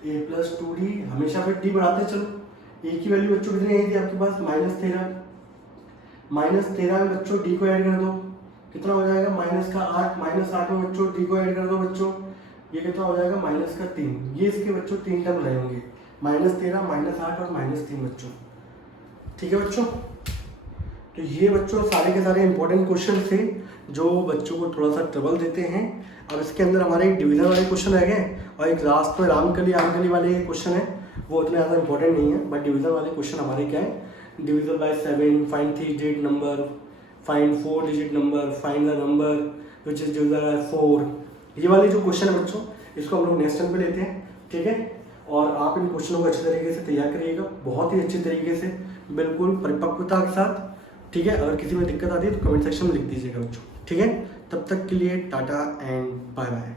a plus 2d, हमेशा फिर डी बढ़ाते चलो। ए की वैल्यू बच्चों कितनी आई थी आपके पास -13, -13 में बच्चों डी को ऐड कर दो, कितना हो जाएगा -8, -8 में बच्चों डी को ऐड कर दो बच्चों, ये कितना हो जाएगा -3। ये इसके बच्चों 3 टर्म रहे होंगे, -13, -8 और -3 बच्चों। ठीक है बच्चों, तो ये बच्चों सारे के सारे इंपॉर्टेंट क्वेश्चन थे जो बच्चों को थोड़ा सा ट्रबल देते हैं। अब इसके अंदर हमारे एक डिवीजन वाले क्वेश्चन रह गए और एक लास्ट में रामकली आमकली वाले क्वेश्चन है, वो उतने ज़्यादा इंपॉर्टेंट नहीं है, बट डिवीजन वाले क्वेश्चन हमारे क्या है, division bye 7, find 3 digit number, find 4 digit number, find the number which is division bye 4। ये वाले जो क्वेश्चन है बच्चों, इसको हम लोग नेक्स्ट टाइम पे लेते हैं। ठीक है, और आप इन क्वेश्चनों को अच्छे तरीके से तैयार करिएगा, बहुत ही अच्छे तरीके से, बिल्कुल परिपक्वता के साथ। ठीक है, अगर किसी में दिक्कत आती है तो कमेंट सेक्शन में लिख दीजिएगा बच्चों। ठीक है, तब तक के लिए टाटा एंड बाय बाय।